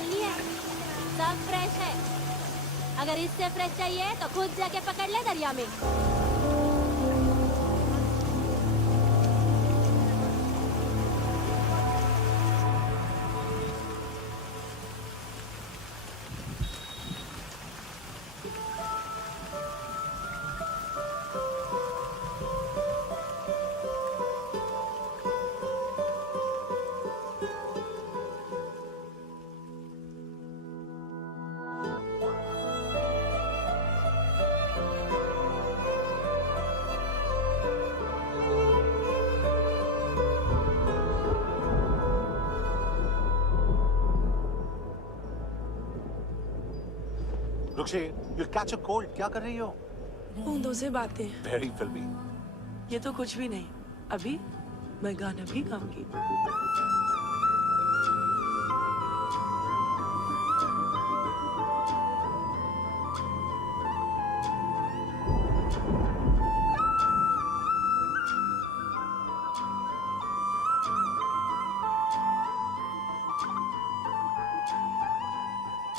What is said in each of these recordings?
डाल ली है, सब फ्रेश है। अगर इससे फ्रेश चाहिए तो खुद जाके पकड़ ले दरिया में। रुक्षी, you'll catch a cold. क्या कर रही हो? बूंदों से बातें। Very filmy. ये तो कुछ भी नहीं। अभी मैं गाना भी गाऊंगी।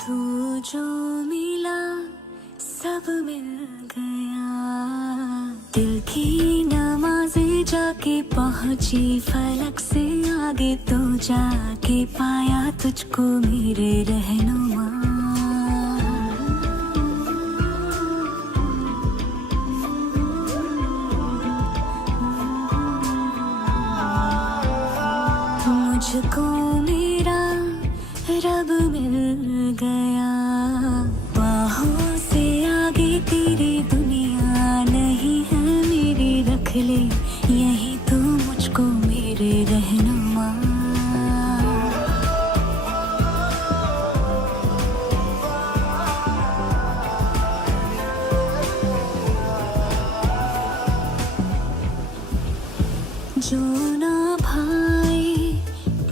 तू जो मिला सब मिल गया, दिल की नमाज़ें जाके पहुंची फलक से आगे, तो जाके पाया तुझको मेरे रहनुमा। मुझको मेरा रब मिल गया, बाहों से आगे तेरी दुनिया नहीं है मेरी, रख ले यही तू मुझको मेरे रहनुमा। जो ना भाए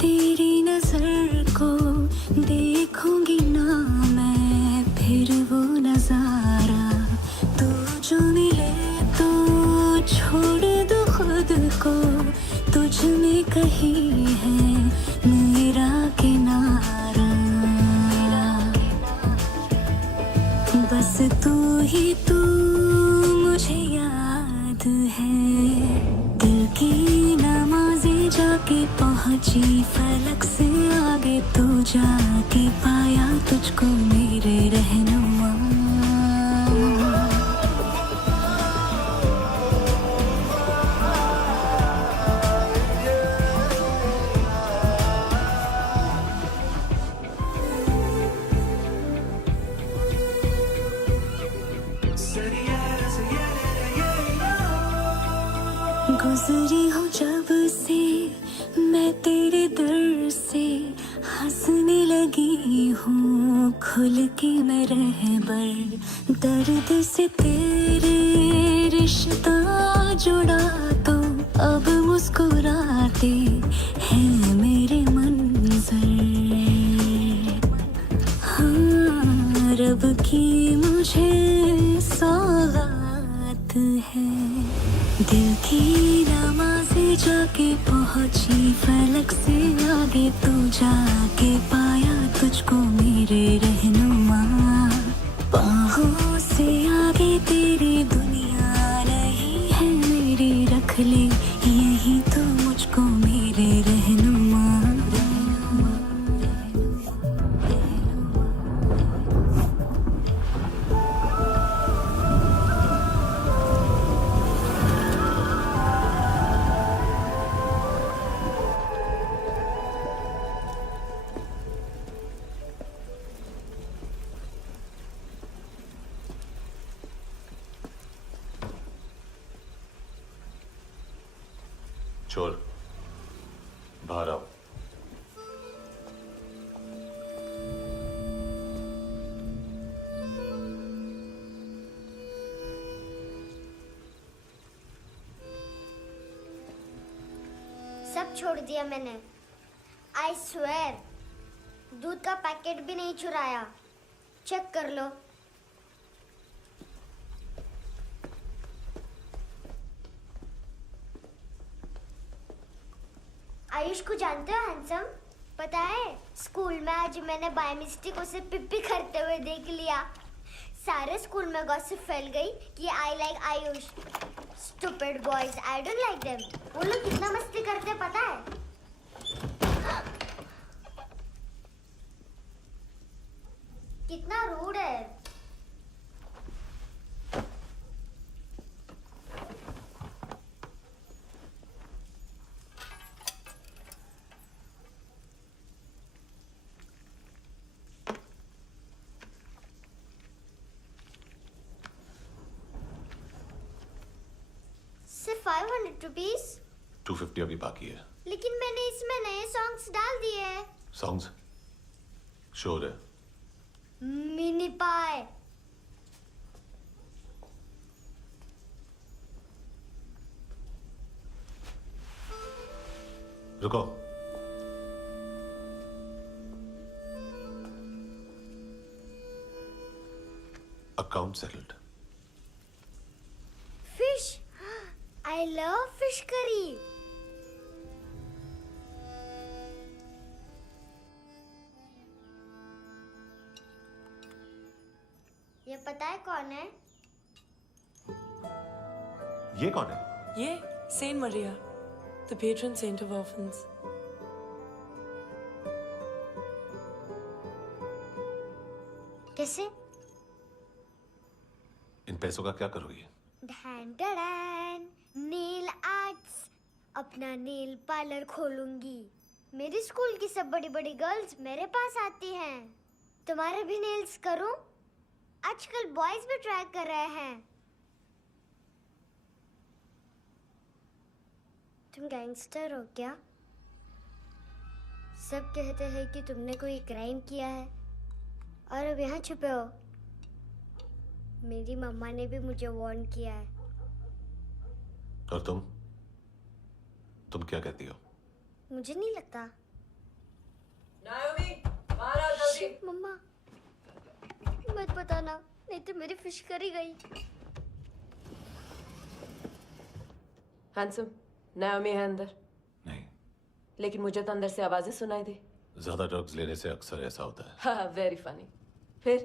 तेरी नजर को देखूंगी ना मैं फिर वो नजारा, तू जो मिले तो छोड़ दो खुद को, तुझ में कहीं है मेरा किनारा। बस तू ही तू मुझे याद है, दिल की नमाज़ें जाके पहुंची फलक से आगे, तो जाके पाया तुझको मेरे रहनुमा। गुजरी हूँ जब से मैं तेरे दर से, हंसने लगी हूँ खुल के मैं रहबर, दर्द से तेरे रिश्ता जुड़ा, तो अब मुस्कुराते हैं मेरे मंजर। हाँ, रब की मुझे सौगात है, दिल की नमाज़ें जाके पहुंची फलक से आगे, तो जाके पाया तुझको मेरे रहनुमा। बाहों से आगे तेरी दुनिया नहीं है मेरी, रख ले यही तो मुझको मेरे रहनुमा। छोड़, बाहर आओ। सब छोड़ दिया मैंने, आई स्वेर। दूध का पैकेट भी नहीं चुराया, चेक कर लो। आयुष को जानते हो हैंडसम? पता है स्कूल में आज मैंने बाय मिस्टेक उसे पिप्पी करते हुए देख लिया। सारे स्कूल में गॉसिप फैल गई कि I like Ayush. Stupid boys, I don't like them. वो लोग कितना मस्ती करते पता है? कितना रूड है। सिर्फ 500 रुपीस। 250 अभी बाकी है। लेकिन मैंने इसमें नए सॉन्ग्स डाल दिए हैं। सॉन्ग्स शोर है। मिनी पाए। रुको। Account settled. Fish. I love fish curry. ये पता है कौन है? ये कौन है? ये saint Maria, the patron saint of orphans. कैसे? इन पैसों का क्या करोगी? ढैन ढैन, नेल आर्ट्स। अपना नेल पार्लर खोलूंगी। मेरी स्कूल की सब बड़ी बड़ी गर्ल्स मेरे पास आती हैं। तुम्हारे भी नेल्स करूं? आजकल बॉयज भी ट्राई कर रहे हैं। तुम गैंगस्टर हो क्या? सब कहते हैं कि तुमने कोई क्राइम किया है और अब यहाँ छुपे हो। मेरी मम्मा ने भी मुझे वार्न किया है। और तुम क्या कहती हो? मुझे नहीं लगता। नायोमी, बाहर आओ जल्दी। शिट, मम्मा मत बताना, नहीं तो मेरी फिश करी गई। हैंडसम, नायोमी है अंदर। नहीं। लेकिन मुझे तो अंदर से आवाजें सुनाई दी। ज्यादा ड्रग्स लेने से अक्सर ऐसा होता है। हाँ, वेरी फनी। फिर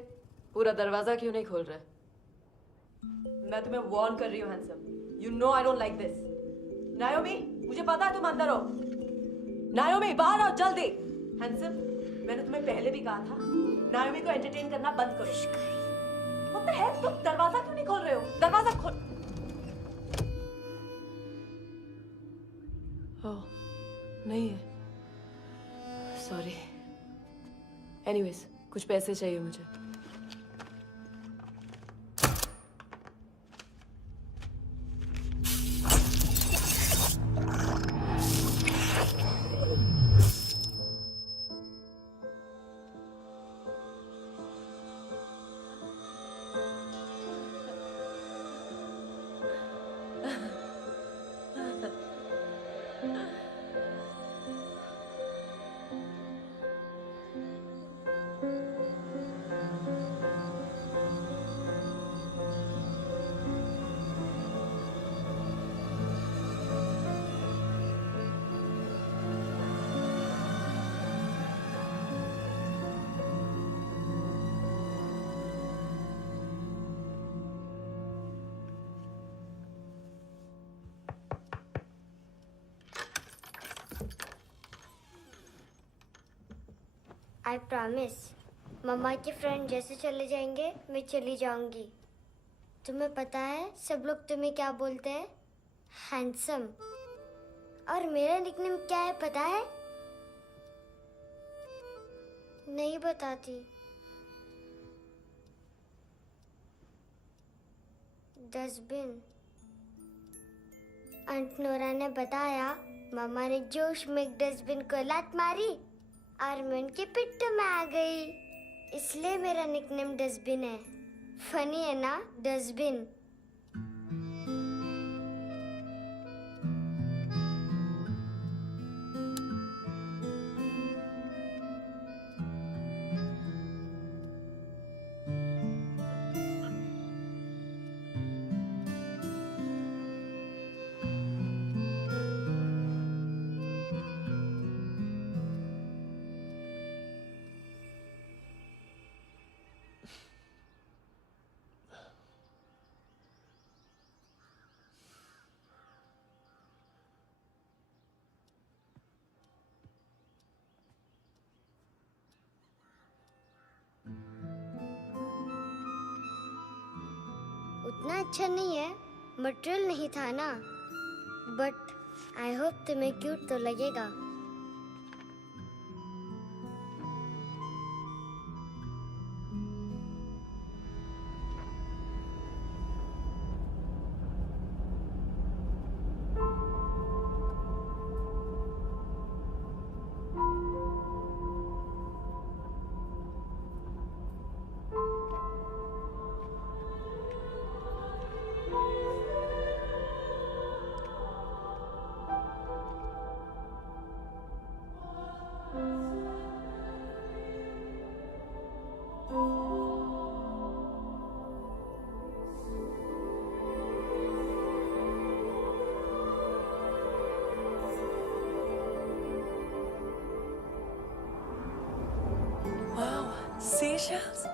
पूरा दरवाजा क्यों नहीं खोल रहे? मैं तुम्हें वार्न कर रही हूँ handsome. You know I don't like this. नायोमी, मुझे पता है तुम अंदर हो। नायोमी, बाहर आओ जल्दी। हैंडसम, मैंने तुम्हें पहले भी कहा था नायोमी को एंटरटेन करना बंद करो। What the hell? तुम दरवाजा क्यों नहीं खोल रहे हो? दरवाजा खोल। ओह, नहीं है। सॉरी। एनीवेज, कुछ पैसे चाहिए मुझे। आई प्रॉमिस, मम्मा के फ्रेंड जैसे चले जाएंगे मैं चली जाऊंगी। तुम्हें पता है सब लोग तुम्हें क्या बोलते हैं? हैंडसम। और मेरा निकनेम क्या है पता है? नहीं बताती। डस्टबिन। आंट नोरा ने बताया मम्मा ने जोश में एक डस्टबिन को लात मारी और मैं उनके पिट्ठू में आ गई, इसलिए मेरा निकनेम डस्टबिन है। फनी है ना, डस्टबिन। इतना अच्छा नहीं है, मटेरियल नहीं था ना, बट आई होप तुम्हें क्यूट तो लगेगा। Wow, seashells?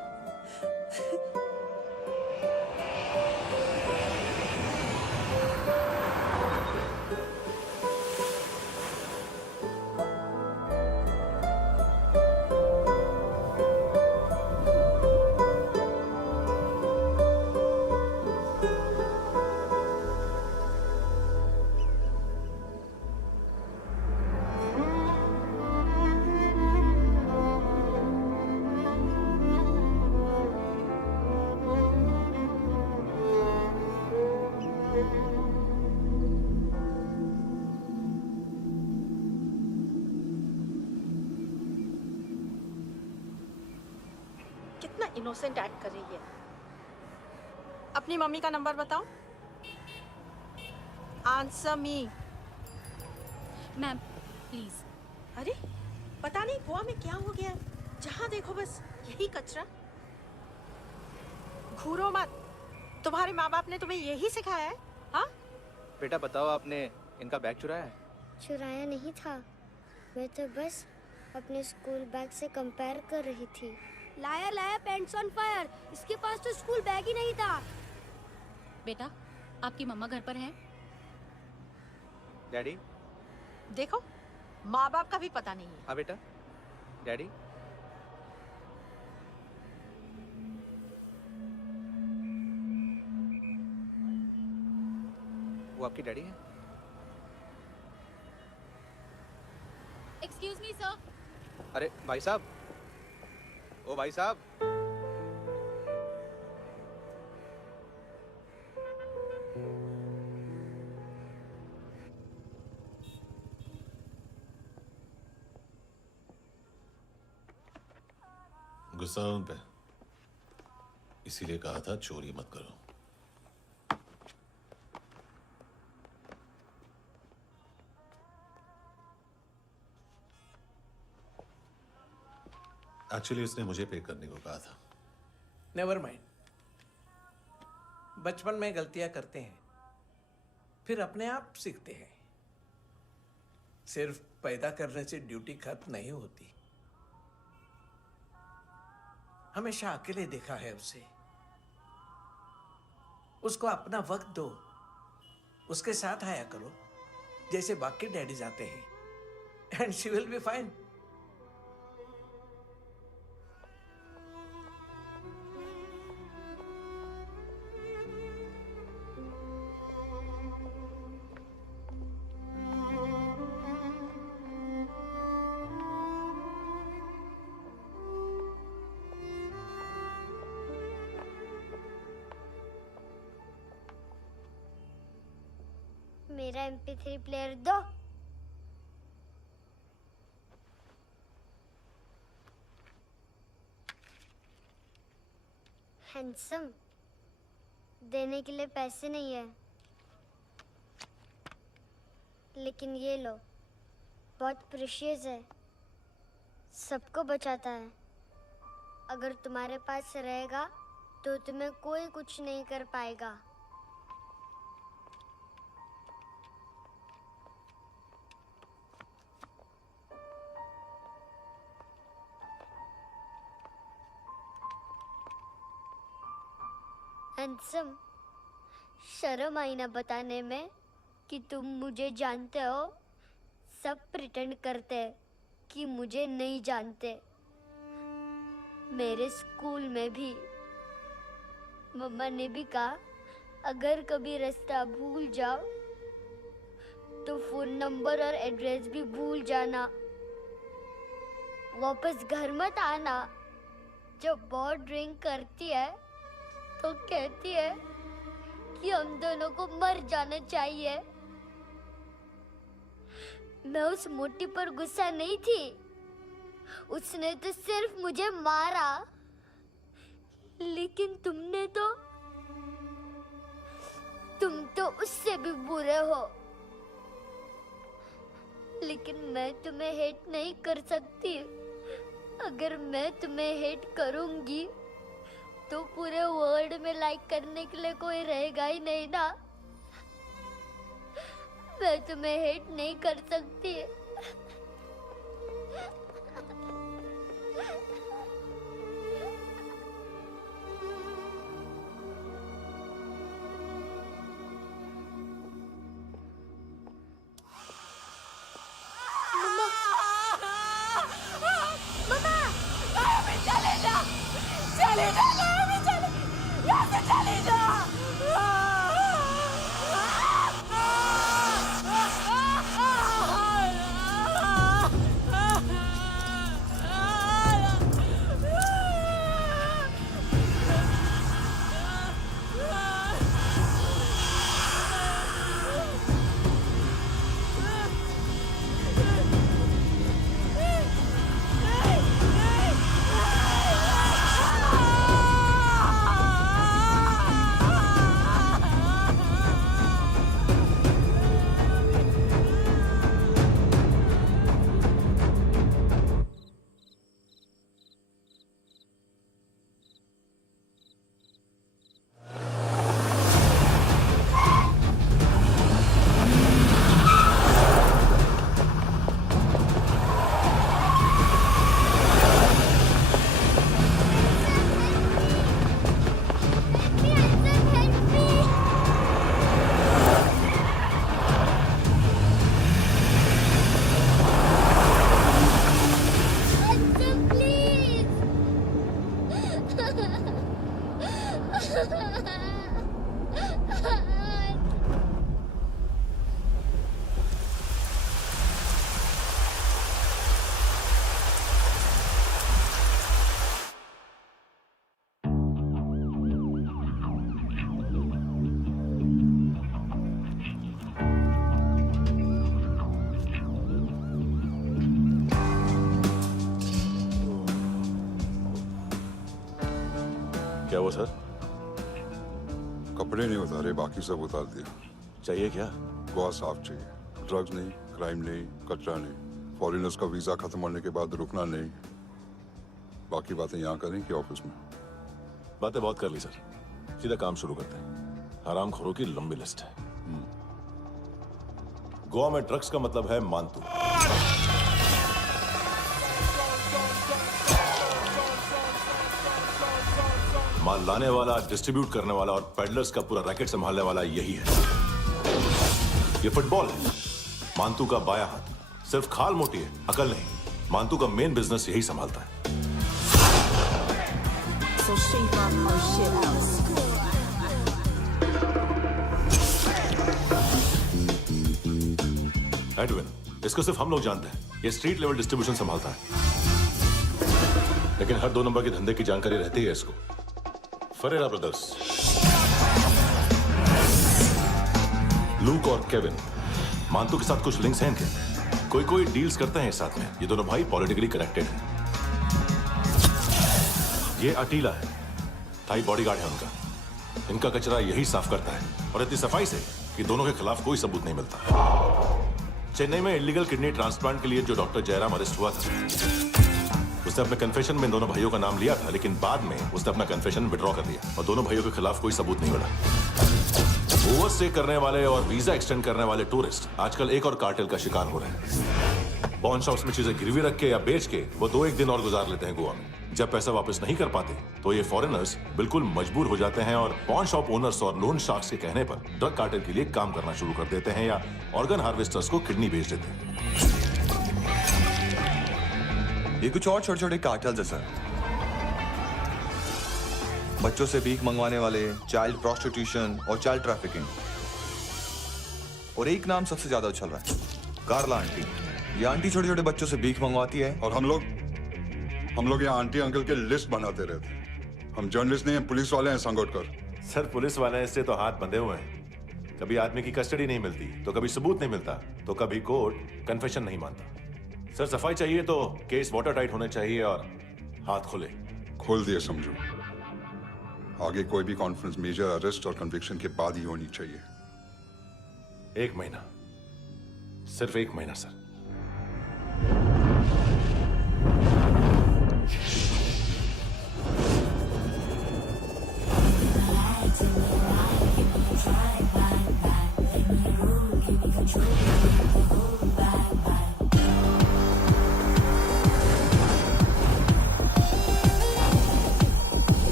कितना इनोसेंट एक्ट कर रही है। अपनी मम्मी का नंबर बताओ। Answer me. Ma'am please. अरे पता नहीं गोवा में क्या हो गया, जहाँ देखो बस यही कचरा। घूरो मत, तुम्हारे माँ बाप ने तुम्हें यही सिखाया है? हाँ बेटा बताओ, आपने इनका बैग चुराया है? चुराया नहीं था, मैं तो बस अपने स्कूल बैग से कंपेयर कर रही थी। Liar liar, pants on fire, इसके पास तो स्कूल बैग ही नहीं था। बेटा आपकी मम्मा घर पर है? डैडी? देखो, माँ बाप का भी पता नहीं है। हाँ बेटा। डैडी? वो आपकी डैडी है? Excuse me sir. अरे भाई साहब, ओ भाई साहब। गुस्सा उन पे, इसीलिए कहा था चोरी मत करो। एक्चुअली उसने मुझे पे करने को कहा था। नेवर माइंड, बचपन में गलतियां करते हैं, फिर अपने आप सीखते हैं। सिर्फ पैदा करने से ड्यूटी खत्म नहीं होती। हमेशा अकेले देखा है उसे। उसको अपना वक्त दो, उसके साथ आया करो जैसे बाकी डैडीज आते हैं, and she will be fine. मेरा MP3 प्लेयर दो। हैंडसम, देने के लिए पैसे नहीं है, लेकिन ये लो, बहुत प्रेशियस है, सबको बचाता है। अगर तुम्हारे पास रहेगा तो तुम्हें कोई कुछ नहीं कर पाएगा। हैंडसम, शर्म आई ना बताने में कि तुम मुझे जानते हो। सब प्रिटेंड करते हैं कि मुझे नहीं जानते। मेरे स्कूल में भी मम्मा ने भी कहा अगर कभी रास्ता भूल जाओ तो फोन नंबर और एड्रेस भी भूल जाना। वापस घर मत आना। जब बहुत ड्रिंक करती है तो कहती है कि हम दोनों को मर जाना चाहिए। मैं उस मोटी पर गुस्सा नहीं थी, उसने तो सिर्फ मुझे मारा। लेकिन तुम तो उससे भी बुरे हो। लेकिन मैं तुम्हें हेट नहीं कर सकती। अगर मैं तुम्हें हेट करूंगी तो पूरे वर्ल्ड में लाइक करने के लिए कोई रहेगा ही नहीं ना। मैं तुम्हें हेट नहीं कर सकती। क्या वो सर? कपड़े नहीं उतारे, बाकी सब उतार दिया। चाहिए क्या? गोवा साफ चाहिए। ड्रग्स नहीं, क्राइम नहीं, कचरा नहीं। फॉरेनर्स का वीजा खत्म होने के बाद रुकना नहीं। बाकी बातें यहाँ करें कि ऑफिस में? बातें बहुत कर ली सर, सीधा काम शुरू करते हैं। हरामखोरों की लंबी लिस्ट है। गोवा में ड्रग्स का मतलब है मानतू। माल लाने वाला, डिस्ट्रीब्यूट करने वाला और पेडलर्स का पूरा रैकेट संभालने वाला यही है। ये फुटबॉल है, मानतू का बायां हाथ। सिर्फ खाल मोटी है, अकल नहीं। मानतू का मेन बिजनेस यही संभालता है। एडविन, इसको सिर्फ हम लोग जानते हैं। ये स्ट्रीट लेवल डिस्ट्रीब्यूशन संभालता है, लेकिन हर 2 नंबर के धंधे की जानकारी रहती है इसको। फरेरा ब्रदर्स, लूक और केविन, मानतू के साथ कुछ लिंक्स हैं इनके। कोई डील्स करते हैं साथ में। ये दोनों भाई पॉलिटिकली कनेक्टेड हैं। ये अटीला है, थाई बॉडीगार्ड है उनका। इनका कचरा यही साफ करता है, और इतनी सफाई से कि दोनों के खिलाफ कोई सबूत नहीं मिलता। चेन्नई में इलीगल किडनी ट्रांसप्लांट के लिए जो डॉक्टर जयराम अरेस्ट हुआ था, उसने अपने कन्फेशन में दोनों भाइयों का नाम लिया था, लेकिन बाद में उसने अपना कन्फेशन विड्रॉ कर लिया और दोनों भाइयों के खिलाफ कोई सबूत नहीं मिला। ओवरस्टे करने वाले और वीजा एक्सटेंड करने वाले टूरिस्ट आजकल एक और कार्टेल का शिकार हो रहे हैं। पॉन शॉप्स में चीजें गिरवी रख के या बेच के वो 2-1 दिन और गुजार लेते हैं गोवा में। जब पैसा वापस नहीं कर पाते तो ये फॉरेनर्स बिल्कुल मजबूर हो जाते हैं और पॉन शॉप ओनर्स और लोन शार्क्स के कहने पर ड्रग कार्टेल के लिए काम करना शुरू कर देते हैं या ऑर्गन हार्वेस्टर्स को किडनी बेच देते हैं। ये कुछ और छोटे-छोटे कार्टेल्स है सर। बच्चों से भीख मंगवाने वाले, चाइल्ड प्रोस्टिट्यूशन और चाइल्ड ट्रैफिकिंग। और एक नाम सबसे ज्यादा उछल रहा है, कार्ला आंटी। ये आंटी छोटे छोटे बच्चों से भीख मंगवाती है। और हम लोग यहाँ आंटी अंकल के लिस्ट बनाते रहते हैं। हम जर्नलिस्ट नहीं हैं, पुलिस वाले हैं संगोटकर। सर पुलिस वाले इससे तो हाथ बंधे हुए हैं। कभी आदमी की कस्टडी नहीं मिलती तो कभी सबूत नहीं मिलता तो कभी कोर्ट कन्फेशन नहीं मानता। सर सफाई चाहिए तो केस वाटर टाइट होने चाहिए और हाथ खुले। खोल दिए समझो। आगे कोई भी कॉन्फ्रेंस मेजर अरेस्ट और कन्विक्शन के बाद ही होनी चाहिए। 1 महीना, सिर्फ 1 महीना सर।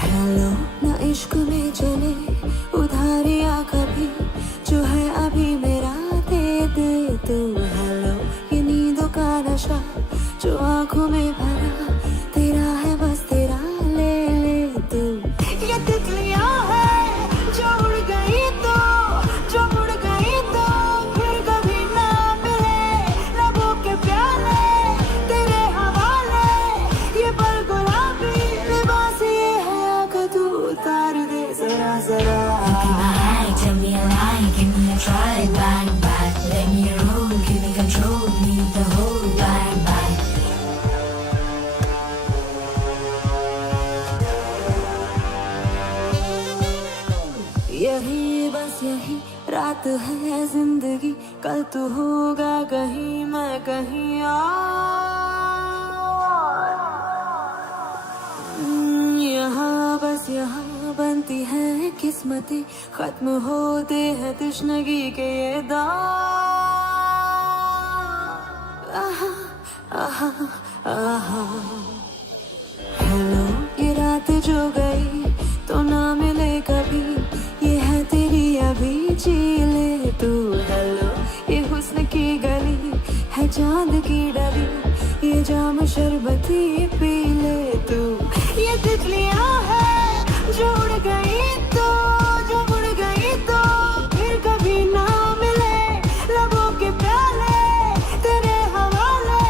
हेलो ना इश्क में चले उधारिया कभी, जो है अभी मेरा दे दे तू। हेलो ये नींदों का नशा जो आंखों में भरा, तेरा है बस तेरा ले ले तू। ये तितलियां है जो उड़ गई तो, जो उड़ गई तो फिर कभी ना मिले। लबों के प्याले तेरे हवाले, ये पल गुलाबी लिबास ये है आका, तू उतार दे जरा जरा। Tell me a lie, give me a try, bang bang. Let me roll, give me control, need the whole bang bang. यही बस यही रात है जिंदगी, कल तू होगा कहीं मैं कहीं और। यहाँ बस यहाँ बनती है किस्मतें, खत्म होते हैं तश्नगी के ये दाग। आहा आहा आहा। हेलो ये रात जो गई तो ना मिले कभी, ये है तेरी अभी जी ले तू। हेलो ये हुस्न की गली है चांद की डली, ये जाम शरबती पी ले तू। ये तितलियां है जो उड़ गई तो, जो उड़ गई तो फिर कभी ना मिले। लबों के प्याले तेरे हवाले,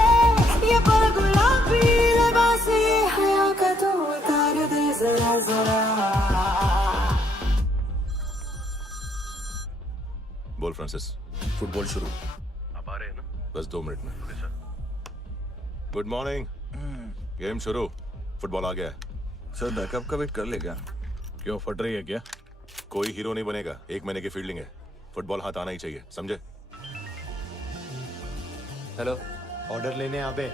ये पल गुलाबी लिबास ये हया का, तो उतार दे जरा जरा। बोल फ्रांसिस। फुटबॉल शुरू। आप आ रहे हैं ना? बस 2 मिनट में। Good morning. गेम शुरू। फुटबॉल आ गया है। सर बैकअप का वेट कर ले क्या? क्यों, फट रही है क्या? कोई हीरो नहीं बनेगा, 1 महीने की फील्डिंग है। फुटबॉल हाथ आना ही चाहिए, समझे? हेलो, ऑर्डर लेने आ पे?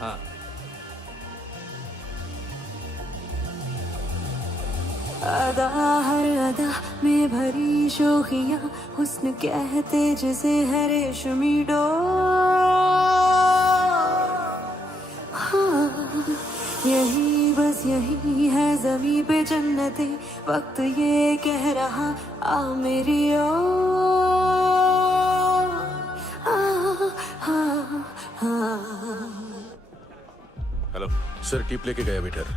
हाँ। अदा हर अदा में भरी शोखियां, हुस्न कहते जिसे है रेशमी डोर। हाँ यही बस यही है ज़मीं पे जन्नतें, वक्त ये कह रहा आ मेरी ओर। हेलो सर, टिप लेके गया वेटर।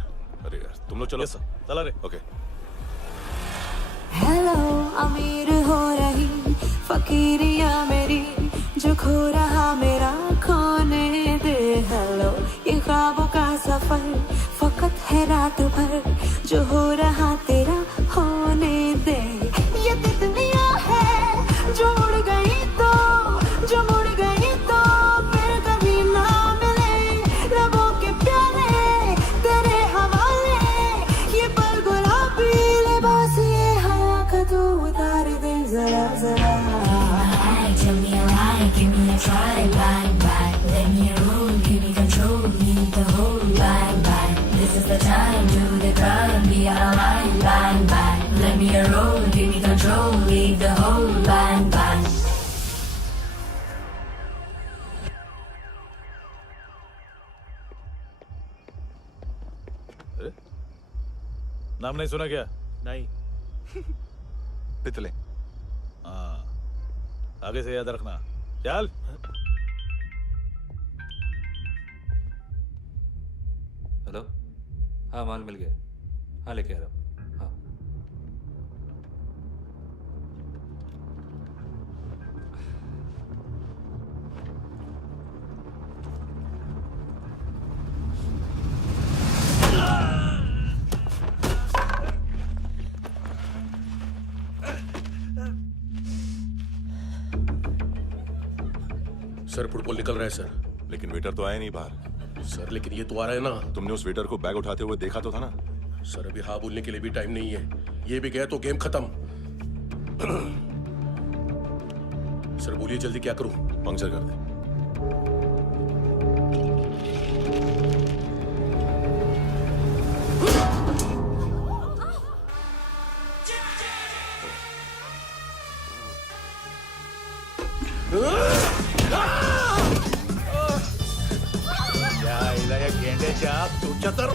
अरे यार तुम लोग चलो। यस सर, चला रहे। ओके। हेलो अमीर हो रही फकीरिया मेरी, जो खो रहा मेरा खोने दे। हेलो ये ख्वाबों का सफर फकत है रात भर, जो हो रहा तेरा होने दे। ये तितलियां है जो उड़ गई तो, जो मुड़ गई तो फिर कभी ना मिले। लबों के प्याले तेरे हवाले, ये पल गुलाबी लिबास ये हवा का, तू उतार दे जरा जरा। Tell me a lie, give me a try, bang bang. Let me roll, give me control, need the whole bang bang. This is the time, do the crime, be alive, bang bang. Let me roll, give me control, leave the whole bang bang. नाम नहीं सुना क्या? नहीं। पितले। हाँ, आगे से याद रखना। चल। बताओ। हाँ माल मिल गया। हाँ लेके आ रहा हूँ। हाँ सर फुटबॉल निकल रहा है सर। लेकिन वेटर तो आया नहीं बाहर। सर लेकिन ये तो आ रहा है ना। तुमने उस वेटर को बैग उठाते हुए देखा तो था ना। सर अभी हाँ बोलने के लिए भी टाइम नहीं है। ये भी गया तो गेम खत्म। सर बोलिए जल्दी क्या करूं? पंक्चर कर दे। तू चतर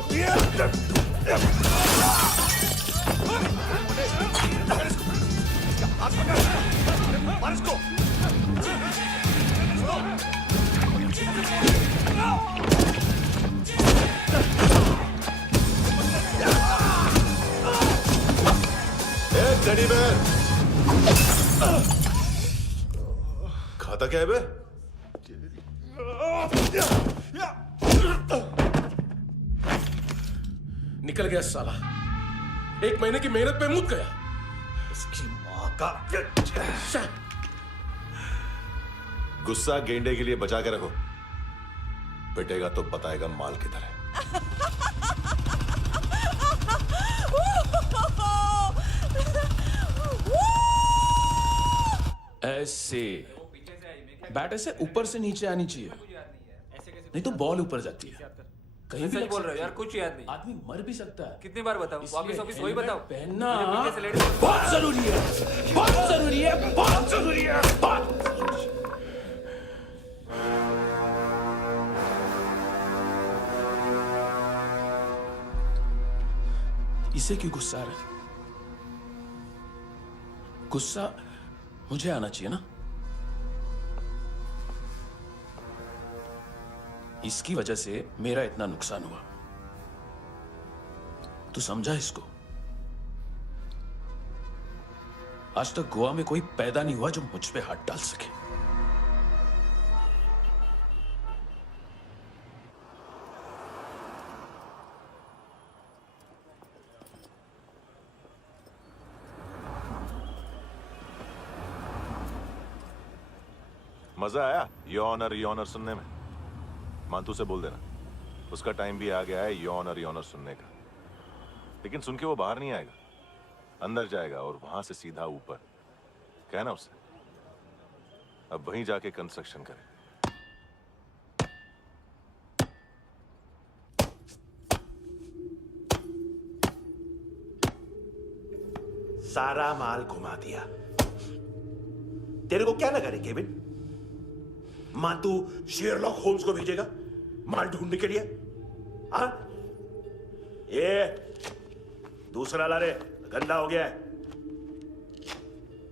टेडी बेयर खाता क्या है बे? निकल गया साला। 1 महीने की मेहनत पे मुक गया। इसकी माँ का गुस्सा गेंडे के लिए बचा के रखो। पिटेगा तो बताएगा माल किधर है। ऐसे बैट ऐसे ऊपर से नीचे आनी चाहिए, नहीं तो बॉल ऊपर जाती है। कहीं भी बोल रहे हो यार, कुछ याद नहीं। आदमी मर भी सकता है। कितनी बार बताओ? वापिस वापिस वही बताओ। पहनना पीछे से लेट बहुत जरूरी है, बहुत जरूरी है, बहुत जरूरी है, बहुत जरूरी है। इसे क्यों गुस्सा आ रहा है? गुस्सा मुझे आना चाहिए ना। इसकी वजह से मेरा इतना नुकसान हुआ। तू समझा इसको? आज तक गोवा में कोई पैदा नहीं हुआ जो मुझ पे हाथ डाल सके। मजा आया योनर सुनने में? मानतू से बोल देना उसका टाइम भी आ गया है योनर सुनने का। लेकिन सुन के वो बाहर नहीं आएगा, अंदर जाएगा और वहां से सीधा ऊपर। कहना उससे अब वहीं जाके कंस्ट्रक्शन करे। सारा माल घुमा दिया। तेरे को क्या लगा रे केविन? मातू शेरलॉक होम्स को भेजेगा माल ढूंढने के लिए? हाँ? ये दूसरा ला रे, गंदा हो गया है,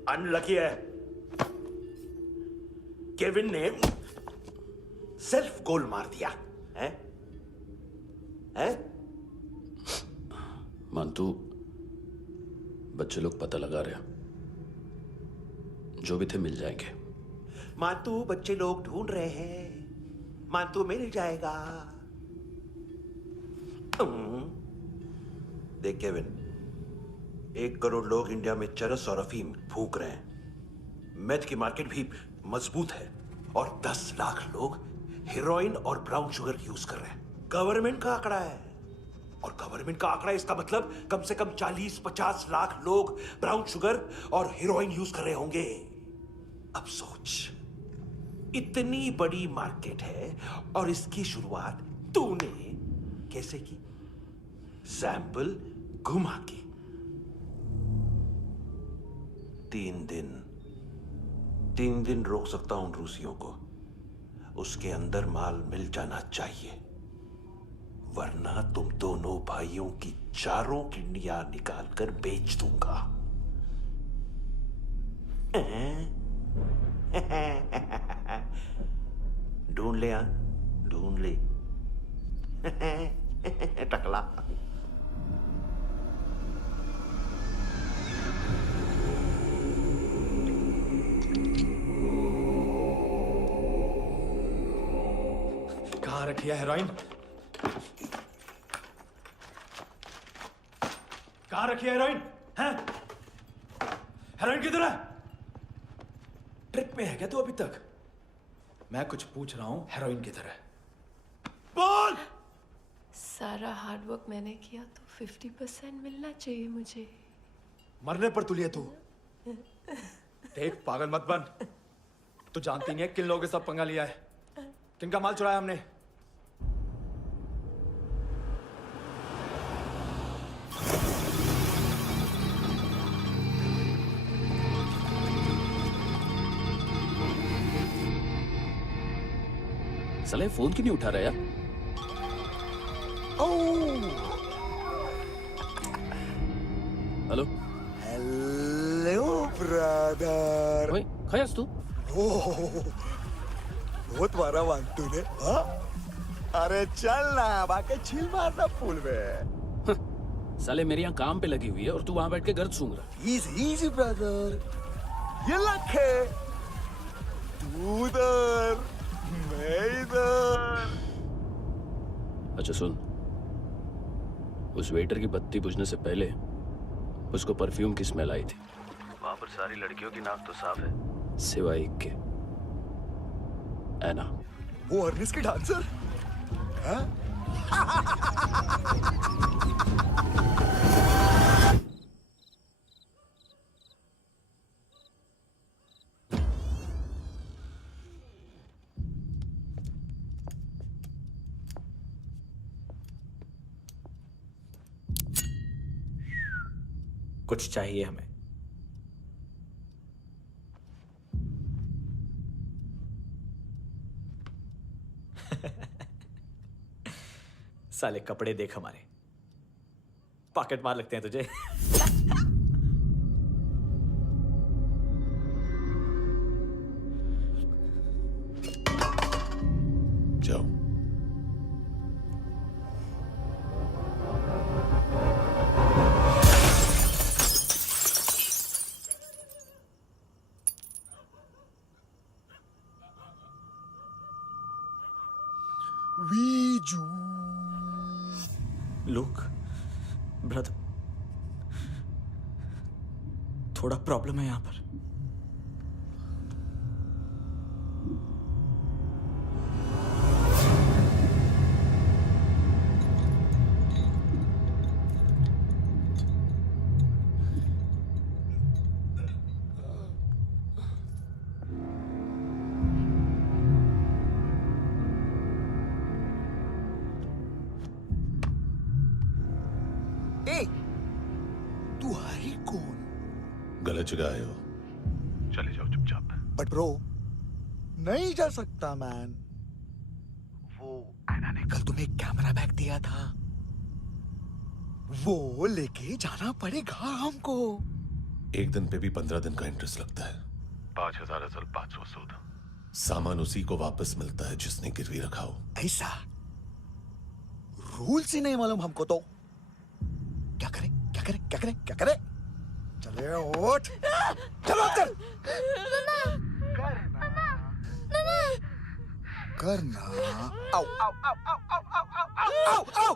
अनलकी है। केविन ने सेल्फ गोल मार दिया है? हैं? मानतू बच्चे लोग पता लगा रहे हैं, जो भी थे मिल जाएंगे। मानतू बच्चे लोग ढूंढ रहे हैं, मानतू मिल जाएगा। देख केविन, 1 करोड़ लोग इंडिया में चरस और अफीम फूंक रहे हैं। मेथ की मार्केट भी मजबूत है और 10 लाख लोग हेरोइन और ब्राउन शुगर यूज कर रहे हैं। गवर्नमेंट का आंकड़ा है, और गवर्नमेंट का आंकड़ा इसका मतलब कम से कम 40-50 लाख लोग ब्राउन शुगर और हेरोइन यूज कर रहे होंगे। अब सोच, इतनी बड़ी मार्केट है और इसकी शुरुआत तूने कैसे की? सैंपल घुमा के। 3 दिन रोक सकता हूं रूसियों को, उसके अंदर माल मिल जाना चाहिए, वरना तुम दोनों भाइयों की 4 किडनियां निकाल कर बेच दूंगा। ढूंढ ले, ढूंढ ले। टकला। कहाँ रखी है हेरोइन? कहाँ रखी है हेरोइन? हैं? हेरोइन किधर है? ट्रिप पे है क्या तू अभी तक? मैं कुछ पूछ रहा हूँ, हेरोइन किधर है? बोल! सारा हार्ड वर्क मैंने किया तो 50% मिलना चाहिए मुझे। मरने पर तुलिए तू। देख पागल मत बन। तू जानती नहीं है किन लोगों के साथ पंगा लिया है, किनका माल चुराया हमने। साले फोन क्यों नहीं उठा रहा यार? Hello hello brother. ओए खयास तू? बहुत मारा मानतू ने। हाँ? अरे चल ना, बाकी छील मारना पुल में। साले मेरी यहाँ काम पे लगी हुई है और तू वहां बैठ के गर्द सूंघ रहा। इजी ब्रदर, ये लक है। तू उधर, मैं इधर। अच्छा सुन, उस वेटर की बत्ती बुझने से पहले उसको परफ्यूम की स्मेल आई थी। वहां पर सारी लड़कियों की नाक तो साफ है, सिवाय एक के, एना। वो अर्निस की डांसर? हाँ? कुछ चाहिए हमें। साले कपड़े देख हमारे, पॉकेट मार लगते हैं तुझे। जाओ। वीजू। लुक ब्रदर, थोड़ा प्रॉब्लम है यहाँ पर। तू है कौन? गलत जगह आए हो, चले जाओ चुपचाप। बट ब्रो, नहीं जा सकता मैन। वो एना ने कल तुम्हें कैमरा बैग दिया था, वो लेके जाना पड़ेगा हमको। एक दिन पे भी 15 दिन का इंटरेस्ट लगता है। 5,000 असल 500 सूद। सामान उसी को वापस मिलता है जिसने गिरवी रखा हो। ऐसा रूल्स ही नहीं मालूम हमको तो। क्या करें क्या करें क्या करें क्या करें? चले उठ, चलो चल। करना आओ आओ आओ आओ आओ आओ आओ आओ।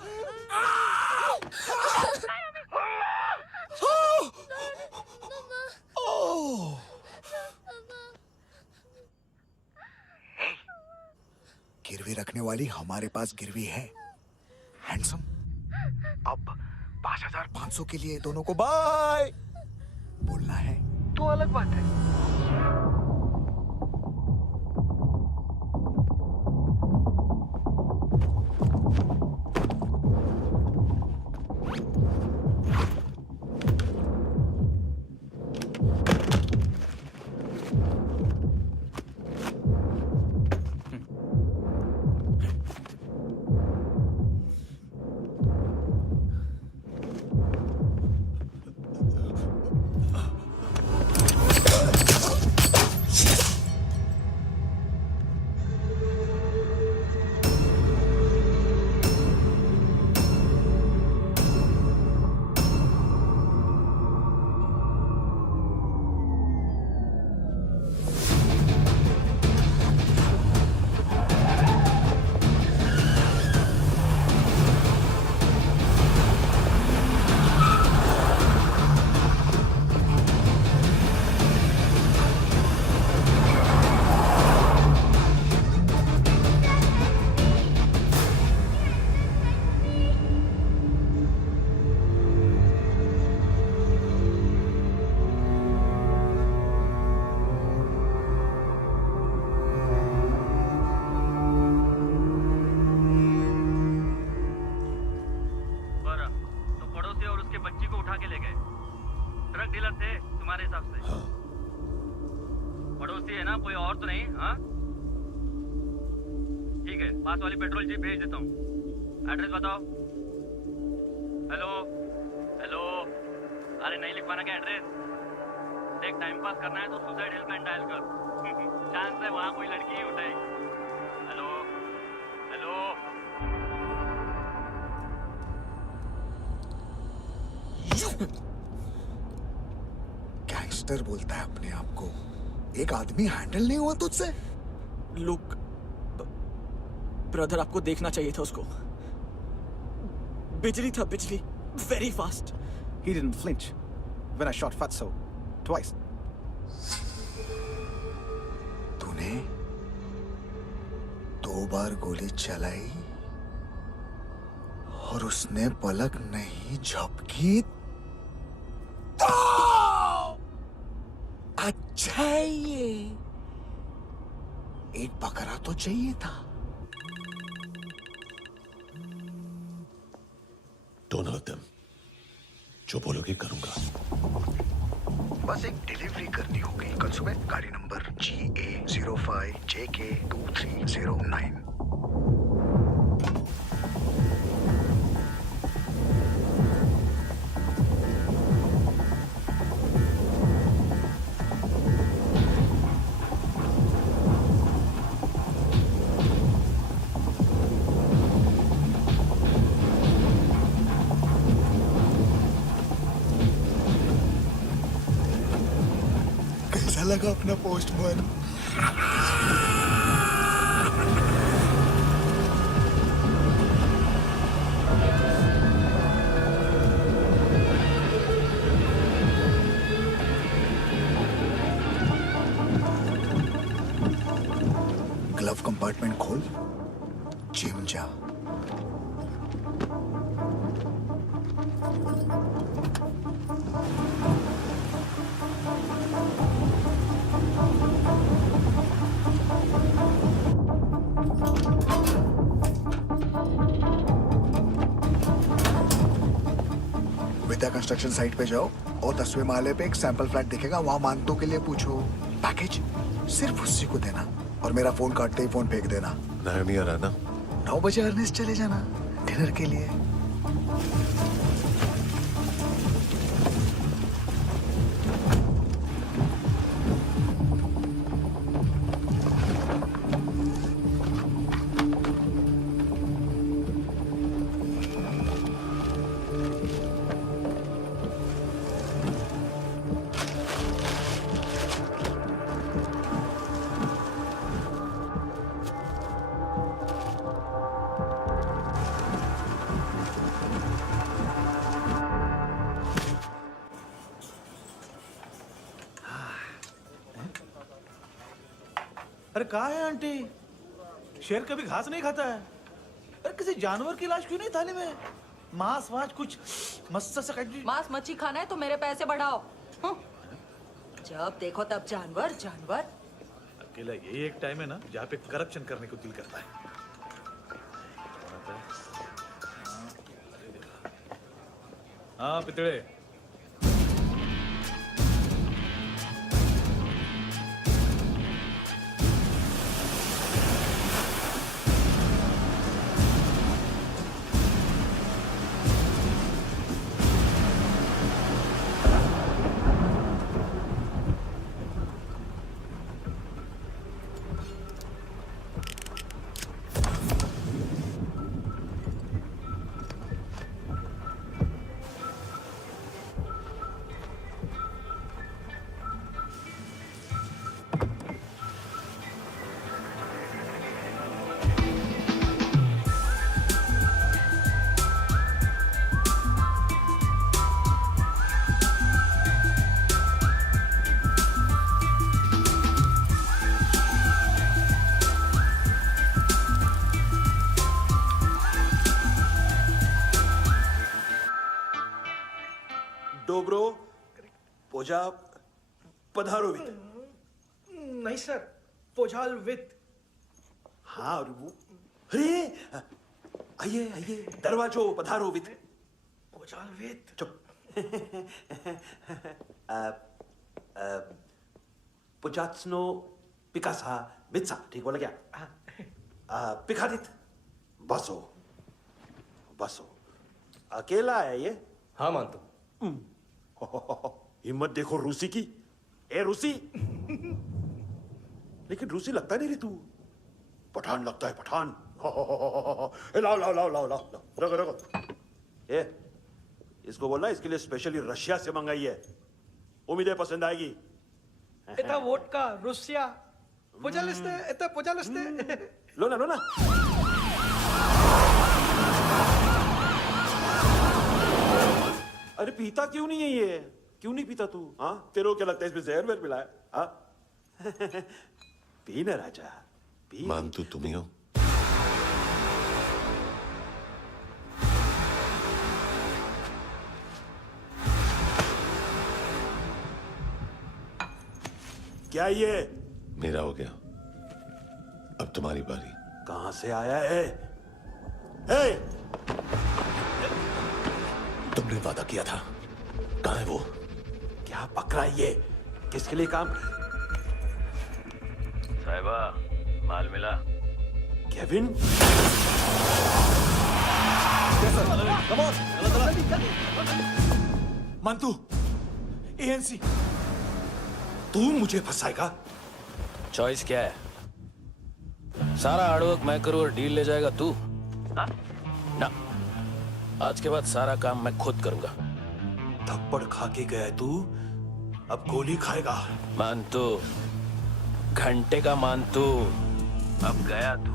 गिरवी रखने वाली हमारे पास गिरवी है। हैंडसम, अब 5,500 के लिए दोनों को बाय बोलना है तो अलग बात है। ले गए। ड्रग डीलर थे तुम्हारे हिसाब से? हाँ। पड़ोसी है ना, कोई और तो नहीं? हाँ ठीक है, पास वाली पेट्रोल जीप भेज देता हूँ। एड्रेस बताओ। हेलो हेलो, अरे नहीं लिखवाना क्या एड्रेस? देख, टाइम पास करना है तो सुसाइड हेल्पलाइन डायल कर। चांस है वहाँ कोई लड़की ही उठाएगी। Hello hello. गैंगस्टर बोलता है अपने आप को। एक आदमी हैंडल नहीं हुआ तुझसे? लुक ब्रदर, आपको देखना चाहिए था उसको। बिजली था, बिजली, very fast. He didn't flinch when I shot Fatso twice. तूने 2 बार गोली चलाई और उसने पलक नहीं झपकी तो अच्छा है ये। एक बकरा तो चाहिए था। Don't hurt them. जो बोलोगे करूंगा। बस एक डिलीवरी करनी होगी कल सुबह। गाड़ी नंबर GA05JK2309। कैसा लगा अपना पोस्टमैन? ग्लव कंपार्टमेंट खोल, जिम जा। विद्या कंस्ट्रक्शन साइट पे जाओ और 10वें माले पे एक सैंपल फ्लैट दिखेगा, वहां मानतों के लिए पूछो। पैकेज सिर्फ उसी को देना और मेरा फोन काटते ही फोन फेंक देना। नायोमी आ रहा ना? 9 बजे अर्नेस्ट चले जाना डिनर के लिए। अरे कहाँ है आंटी? शेर कभी घास नहीं खाता है। अरे किसी जानवर की लाश क्यों नहीं थाली में? मांस वाच कुछ मस्त सा मांस मच्छी खाना है तो मेरे पैसे बढ़ाओ। जब देखो तब जानवर जानवर। अकेला यही एक टाइम है ना जहाँ पे करप्शन करने को दिल करता है। हाँ पितड़े, डोब्रो पोजा पधारोवित। नहीं सर, पोझाल विथ। हाँ और वो, अरे आइए आइए, दरवाजो पधारोवित। पोझाल विथ। चुप, पुचात्सनो पिकासा मित्सा, ठीक बोला क्या? पिखादित बसो बसो। अकेला है ये? हाँ मानतो। हिम्मत देखो रूसी की। ए रूसी, लेकिन रूसी लगता नहीं रे तू, पठान लगता है पठान। लाओ लाओ लाओ लाओ लाओ, रखो रखो। ए इसको बोलना इसके लिए स्पेशली रशिया से मंगाई है, उम्मीद है पसंद आएगी। इतना वोडका रुसिया पोजालिस्ते, इतना पोजालिस्ते। लो ना लो ना। अरे पीता क्यों नहीं है ये? क्यों नहीं पीता तू? हाँ तेरे को क्या लगता है इसमें जहर वहर मिला है? हाँ पी ना राजा पी। मानतू तुम ही हो? क्या ये? मेरा हो गया, अब तुम्हारी बारी। कहां से आया है? हे! तुमने वादा किया था, कहां है वो? क्या पकड़ा है ये? किसके लिए काम? साहिबा माल मिला? केविन? मंतू, एएनसी। तू मुझे फंसाएगा? चॉइस क्या है? सारा हार्डवर्क मैं करूं और डील ले जाएगा तू? ना, आज के बाद सारा काम मैं खुद करूंगा। थप्पड़ खा के गया तू, अब गोली खाएगा। मानतू, घंटे का मानतू, अब गया तू।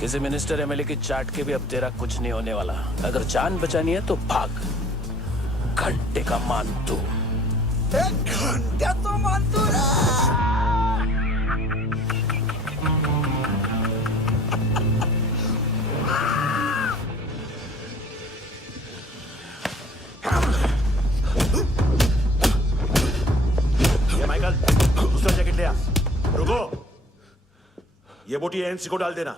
किसी मिनिस्टर एमएलए की चाट के भी अब तेरा कुछ नहीं होने वाला। अगर जान बचानी है तो भाग। घंटे का मानतू। एक घंटा तो मानतू ना। ये माइकल, दूसरा जैकेट ले आ। रुको, ये बोटी एएनसी को डाल देना।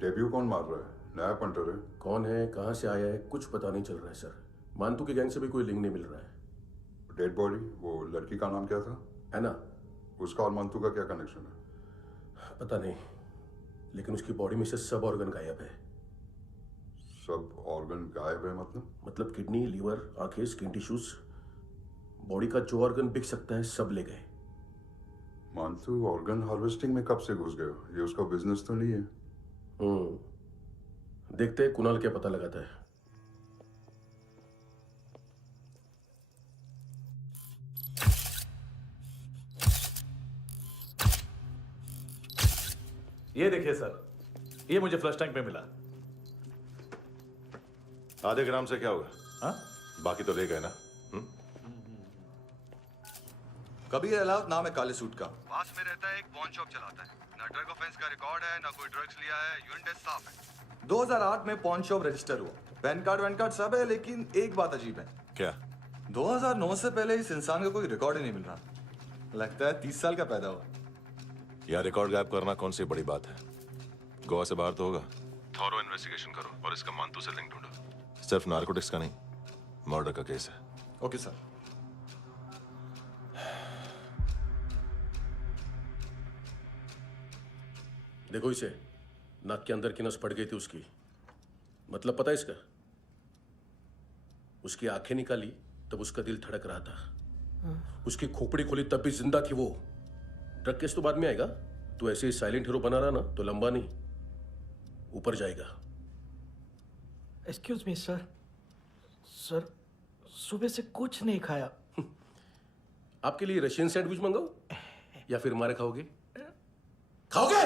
डेब्यू कौन मार रहा है? नया पंटर है। कौन है, कहाँ से आया है, कुछ पता नहीं चल रहा है सर। मानतू के गैंग से भी कोई लिंक नहीं मिल रहा है। डेड बॉडी, वो लड़की का नाम क्या था? एना। उसका और मंतू का क्या कनेक्शन है? पता नहीं, लेकिन उसकी बॉडी में से सब ऑर्गन गायब है। सब ऑर्गन गायब है मतलब किडनी, लीवर, आंखें, स्किन टिश्यूज, बॉडी का जो ऑर्गन बिक सकता है सब ले गए। मंतू ऑर्गन हार्वेस्टिंग में कब से घुस गए? ये उसका बिजनेस तो नहीं है? देखते हैं कुणाल क्या पता लगाता है। ये देखिए सर, ये मुझे फ्लश टैंक में मिला। आधे ग्राम से क्या होगा? हाँ? बाकी तो ले गए ना? कबीर अलाउद नाम है काले सूट का। पास में रहता है, एक पॉन शॉप चलाता है। ना ड्रग ऑफेंस का रिकॉर्ड है, ना कोई ड्रग्स लिया है। यूरिन टेस्ट साफ है। 2008 में पॉन शॉप रजिस्टर हुआ। पैन कार्ड वैन कार्ड सब है, लेकिन एक बात अजीब है। क्या? 2009 से पहले इस इंसान का कोई रिकॉर्ड ही नहीं मिल रहा। लगता है 30 साल का पैदा हुआ। यार रिकॉर्ड गायब करना कौन सी बड़ी बात है? गोवा से बाहर तो होगा। थॉरो इन्वेस्टिगेशन करो और इसका मानतू से लिंक ढूंढो। सिर्फ नारकोटिक्स का नहीं, मर्डर का केस है। Okay sir. देखो इसे, नाक के अंदर की नस पड़ गई थी उसकी। मतलब पता है इसका? उसकी आंखें निकाली तब उसका दिल धड़क रहा था। उसकी खोपड़ी खोली तब भी जिंदा थी वो। ड्रग केस तो बाद में आएगा। तो ऐसे ही साइलेंट हीरो बना रहा ना तो लंबा नहीं, ऊपर जाएगा। एक्सक्यूज मी सर, सुबह से कुछ नहीं खाया। आपके लिए रशियन सैंडविच मंगाओ या फिर हमारे खाओगे? खाओगे?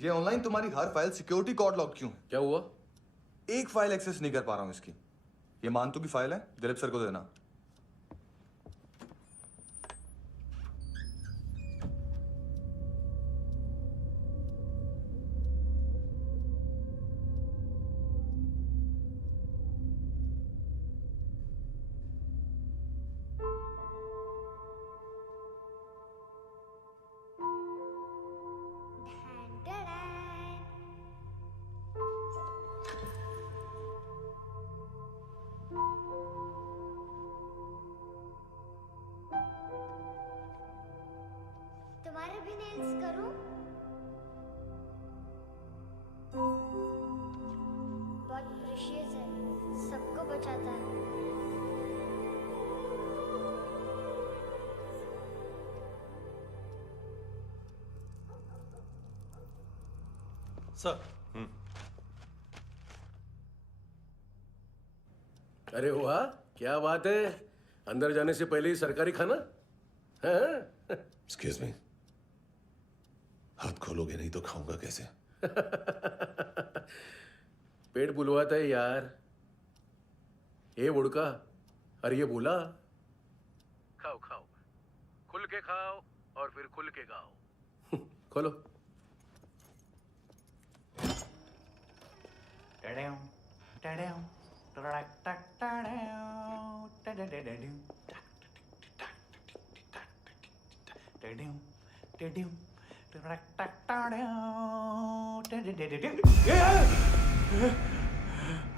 ये ऑनलाइन तुम्हारी हर फाइल सिक्योरिटी कॉर्ड लॉक क्यों है? क्या हुआ? एक फाइल एक्सेस नहीं कर पा रहा हूं इसकी। ये मानतू की फाइल है, दिलीप सर को देना। तुम्हारे भी नेल्स करूं? बहुत प्रेशियस है, सबको बचाता है। सर। अरे वाह, क्या बात है। अंदर जाने से पहले ही सरकारी खाना। एक्सक्यूज मी, हाथ खोलोगे नहीं तो खाऊंगा कैसे? पेट बुलवाता है यार। ये बुड़का, अरे ये बोला। खाओ खाओ, खुल के खाओ और फिर खुल के गाओ। खोलो।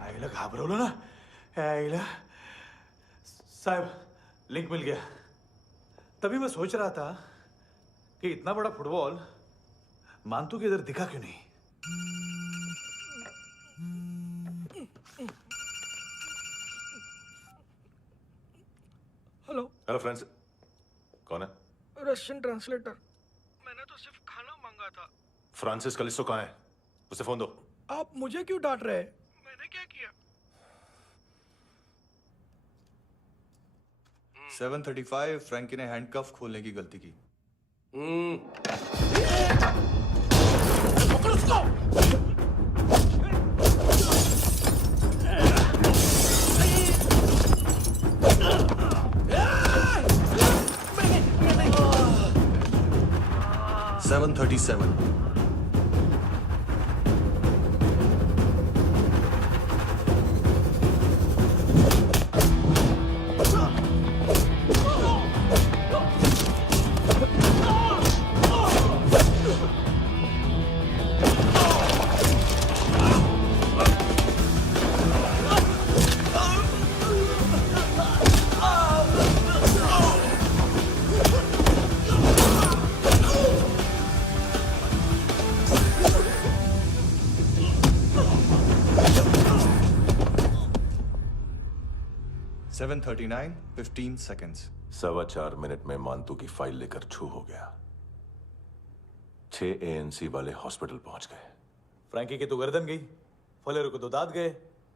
आईला घाबरवलं ना। आईला साहब, लिंक मिल गया। तभी मैं सोच रहा था कि इतना बड़ा फुटबॉल मानतू के इधर दिखा क्यों नहीं। हेलो फ्रेंड्स, कौन है? Russian translator. मैंने तो सिर्फ खाना मांगा था। फ्रांसिस कलिस्टो कहाँ है? उसे फोन दो। आप मुझे क्यों डांट रहे हैं? मैंने क्या किया? 735 फ्रैंकी ने हैंडकफ खोलने की गलती की। पकड़ो उसको! 737 Oh! 11:39 15 seconds. 4.25 मिनट में मानतू की फाइल लेकर छू हो गया। 6 ANC वाले हॉस्पिटल पहुंच गए। फ्रैंकी की तो गर्दन गई, फलेरो को तो दांत गए।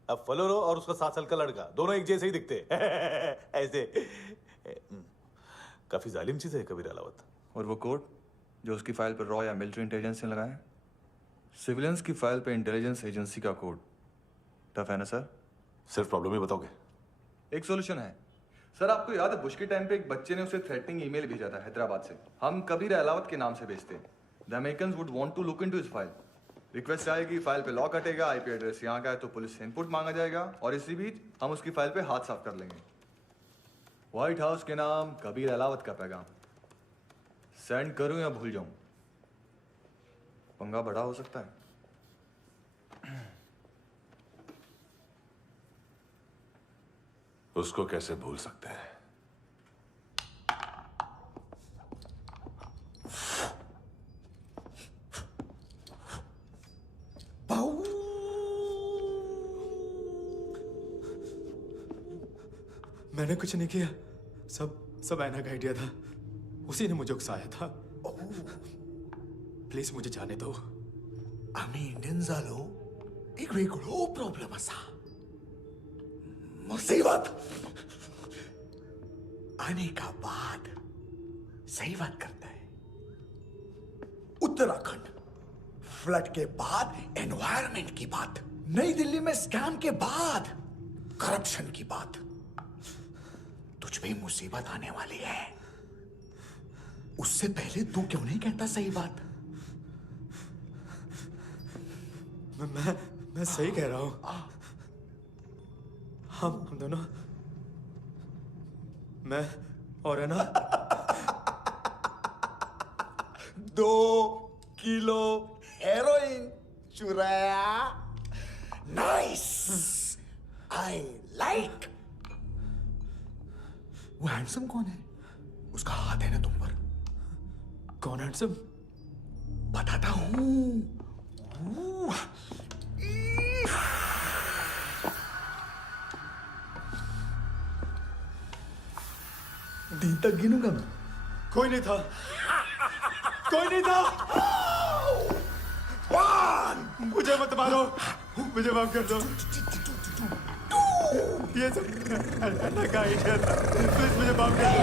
अब फलेरो और उसका 7 साल का लड़का दोनों एक जैसे ही दिखते ऐसे। काफी जालिम चीज है कबीर अलावत। और वो कोड जो उसकी फाइल पर रॉ या मिलिट्री इंटेलिजेंस ने लगाया, सिविलियंस की फाइल पे इंटेलिजेंस एजेंसी का कोड। टफ है ना सर? सिर्फ प्रॉब्लम ही बताओगे? एक सॉल्यूशन है सर। आपको याद है बुश के टाइम पे एक बच्चे ने उसे थ्रेटनिंग ईमेल भेजा था हैदराबाद से। हम कबीर अलावत के नाम से भेजते हैं। The Americans would want to look into his file. Request आएगी, फाइल पे लॉक हटेगा, आईपी एड्रेस यहाँ का है तो पुलिस से इनपुट मांगा जाएगा और इसी बीच हम उसकी फाइल पे हाथ साफ कर लेंगे। व्हाइट हाउस के नाम कबीर अलावत का पैगाम। सेंड करूं या भूल जाऊं? पंगा बड़ा हो सकता है। उसको कैसे भूल सकते हैं? मैंने कुछ नहीं किया, सब ऐना का आइडिया था। उसी ने मुझे उकसाया था। प्लीज मुझे जाने दो। आम्ही इंडियन झालो एक वेगळो प्रॉब्लेम असा। मुसीबत आने का बाद सही बात करता है। उत्तराखंड फ्लड के बाद एनवायरनमेंट की बात, नई दिल्ली में स्कैम के बाद करप्शन की बात। तुझ पे मुसीबत आने वाली है, उससे पहले तू क्यों नहीं कहता सही बात? मैं सही कह रहा हूं। हम दोनों, मैं और है ना 2 किलो हेरोइन चुराया। Nice, I like. वो हैंडसम कौन है? उसका हाथ है ना तुम पर? कौन हैंडसम? बताता हूं। दिन तक गिनूंगा मैं। कोई नहीं था, कोई नहीं था। मुझे मत मारो, मुझे माफ कर दो। ये सब ऐना का आइडिया था। प्लीज मुझे माफ कर दो।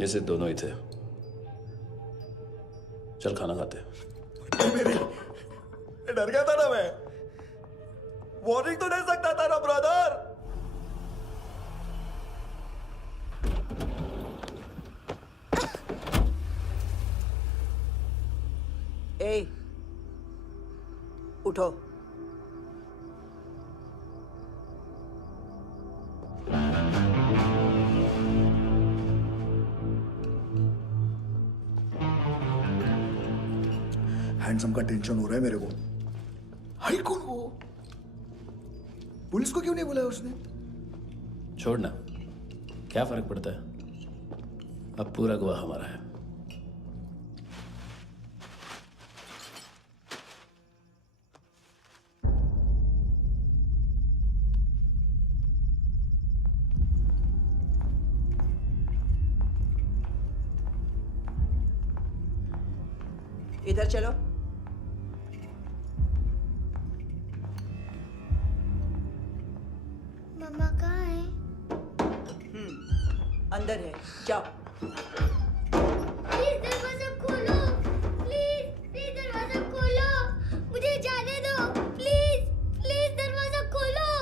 ये सिर्फ दोनों ही थे। चल खाना खाते। डर गया था ना मैं। वार्निंग तो दे सकता था ना ब्रदर। ए, उठो। हैंडसम का टेंशन हो रहा है मेरे को। हाई कौन वो? पुलिस को क्यों नहीं बुलाया उसने? छोड़ना, क्या फर्क पड़ता है? अब पूरा गोवा हमारा है। इधर चलो। मम्मा कहाँ है? अंदर है, जाओ। प्लीज दरवाजा खोलो। प्लीज दरवाजा खोलो। मुझे जाने दो। प्लीज दरवाजा खोलो।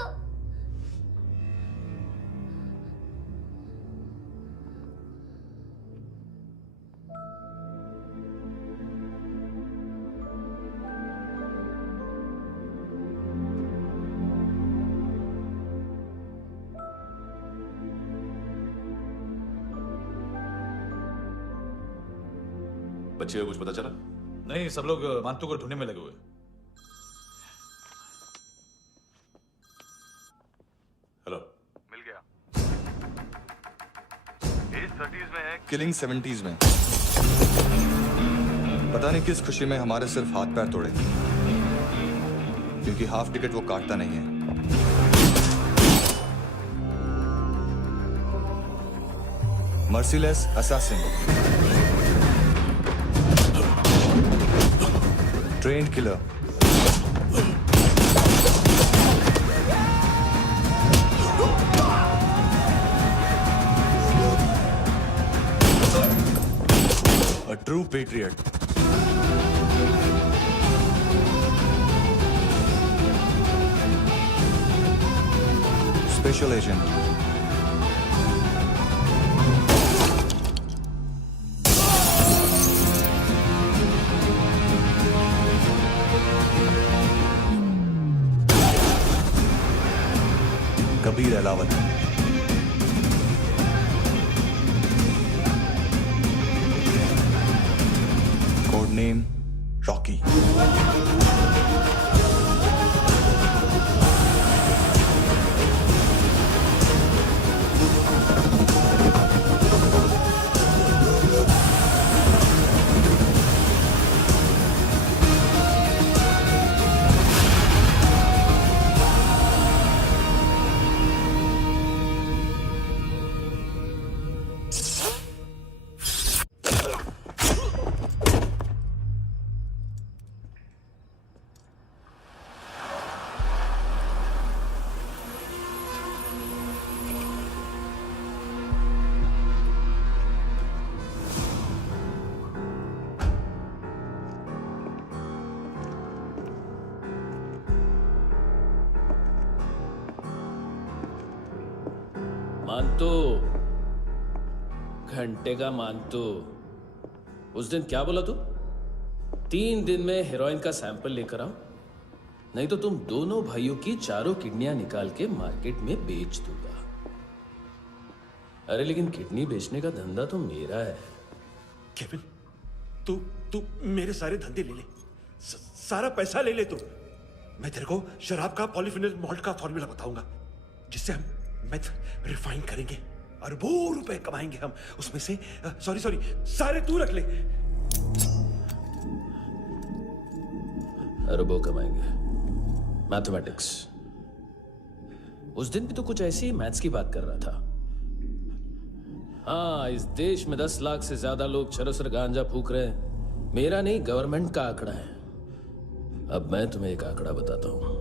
बच्चे को कुछ पता चला? नहीं, सब लोग मानतू को ढूंढने में लगे हुए। हेलो, मिल गया। एज 30s में है, किलिंग 70s में। पता नहीं किस खुशी में हमारे सिर्फ हाथ पैर तोड़े, क्योंकि हाफ टिकट वो काटता नहीं है। Merciless assassin, trained killer, a true patriot. Special agent. Kabir Alawat. Code name Rocky. मानतो, घंटे का मानतो। उस दिन क्या बोला तू? 3 दिन में हेरोइन का सैंपल लेकर आओ, नहीं तो तुम दोनों भाइयों की चारों किडनियां निकाल के मार्केट में बेच दूंगा। अरे लेकिन किडनी बेचने का धंधा तो मेरा है। केविन, तू मेरे सारे धंधे ले ले, सारा पैसा ले ले तू। मैं तेरे को शराब का पॉलीफिनल मॉल्ट का फॉर्मूला बताऊंगा, जिससे हम मेथ रिफाइन करेंगे, अरबों रुपए कमाएंगे हम उसमें से। सॉरी सारे तू रख ले। अरबों कमाएंगे, मैथमेटिक्स। उस दिन भी तो कुछ ऐसी ही मैथ्स की बात कर रहा था। हाँ, इस देश में 10 लाख से ज्यादा लोग चरस और गांजा फूक रहे हैं। मेरा नहीं, गवर्नमेंट का आंकड़ा है। अब मैं तुम्हें एक आंकड़ा बताता हूं।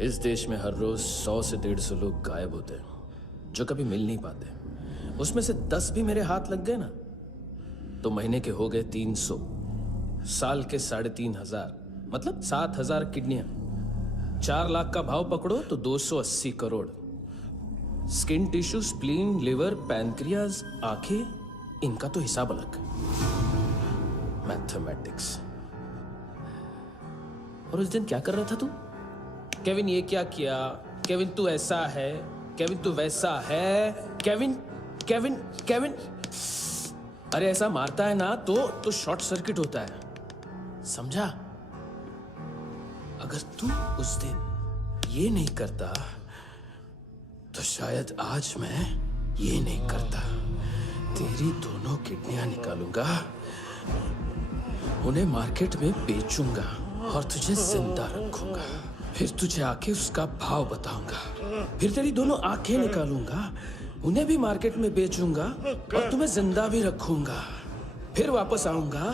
इस देश में हर रोज 100 से 150 लोग गायब होते हैं, जो कभी मिल नहीं पाते। उसमें से 10 भी मेरे हाथ लग गए ना, तो महीने के हो गए 300, साल के 3,500, मतलब 7,000 किडनियां। 4 लाख का भाव पकड़ो तो 280 crore. Skin tissue, spleen, liver, pancreas, आंखें, इनका तो हिसाब अलग। मैथमेटिक्स। और उस दिन क्या कर रहा था तू? केविन ये क्या किया, केविन तू ऐसा है, केविन तू वैसा है, केविन केविन केविन। अरे ऐसा मारता है ना तो शॉर्ट सर्किट होता है, समझा? अगर तू उस दिन ये नहीं करता तो शायद आज मैं ये नहीं करता। तेरी दोनों किडनियां निकालूंगा, उन्हें मार्केट में बेचूंगा और तुझे जिंदा रखूंगा। फिर तुझे आके उसका भाव बताऊंगा। फिर तेरी दोनों आंखें निकालूंगा, उन्हें भी मार्केट में बेचूंगा और तुम्हें जिंदा भी रखूंगा। फिर वापस आऊंगा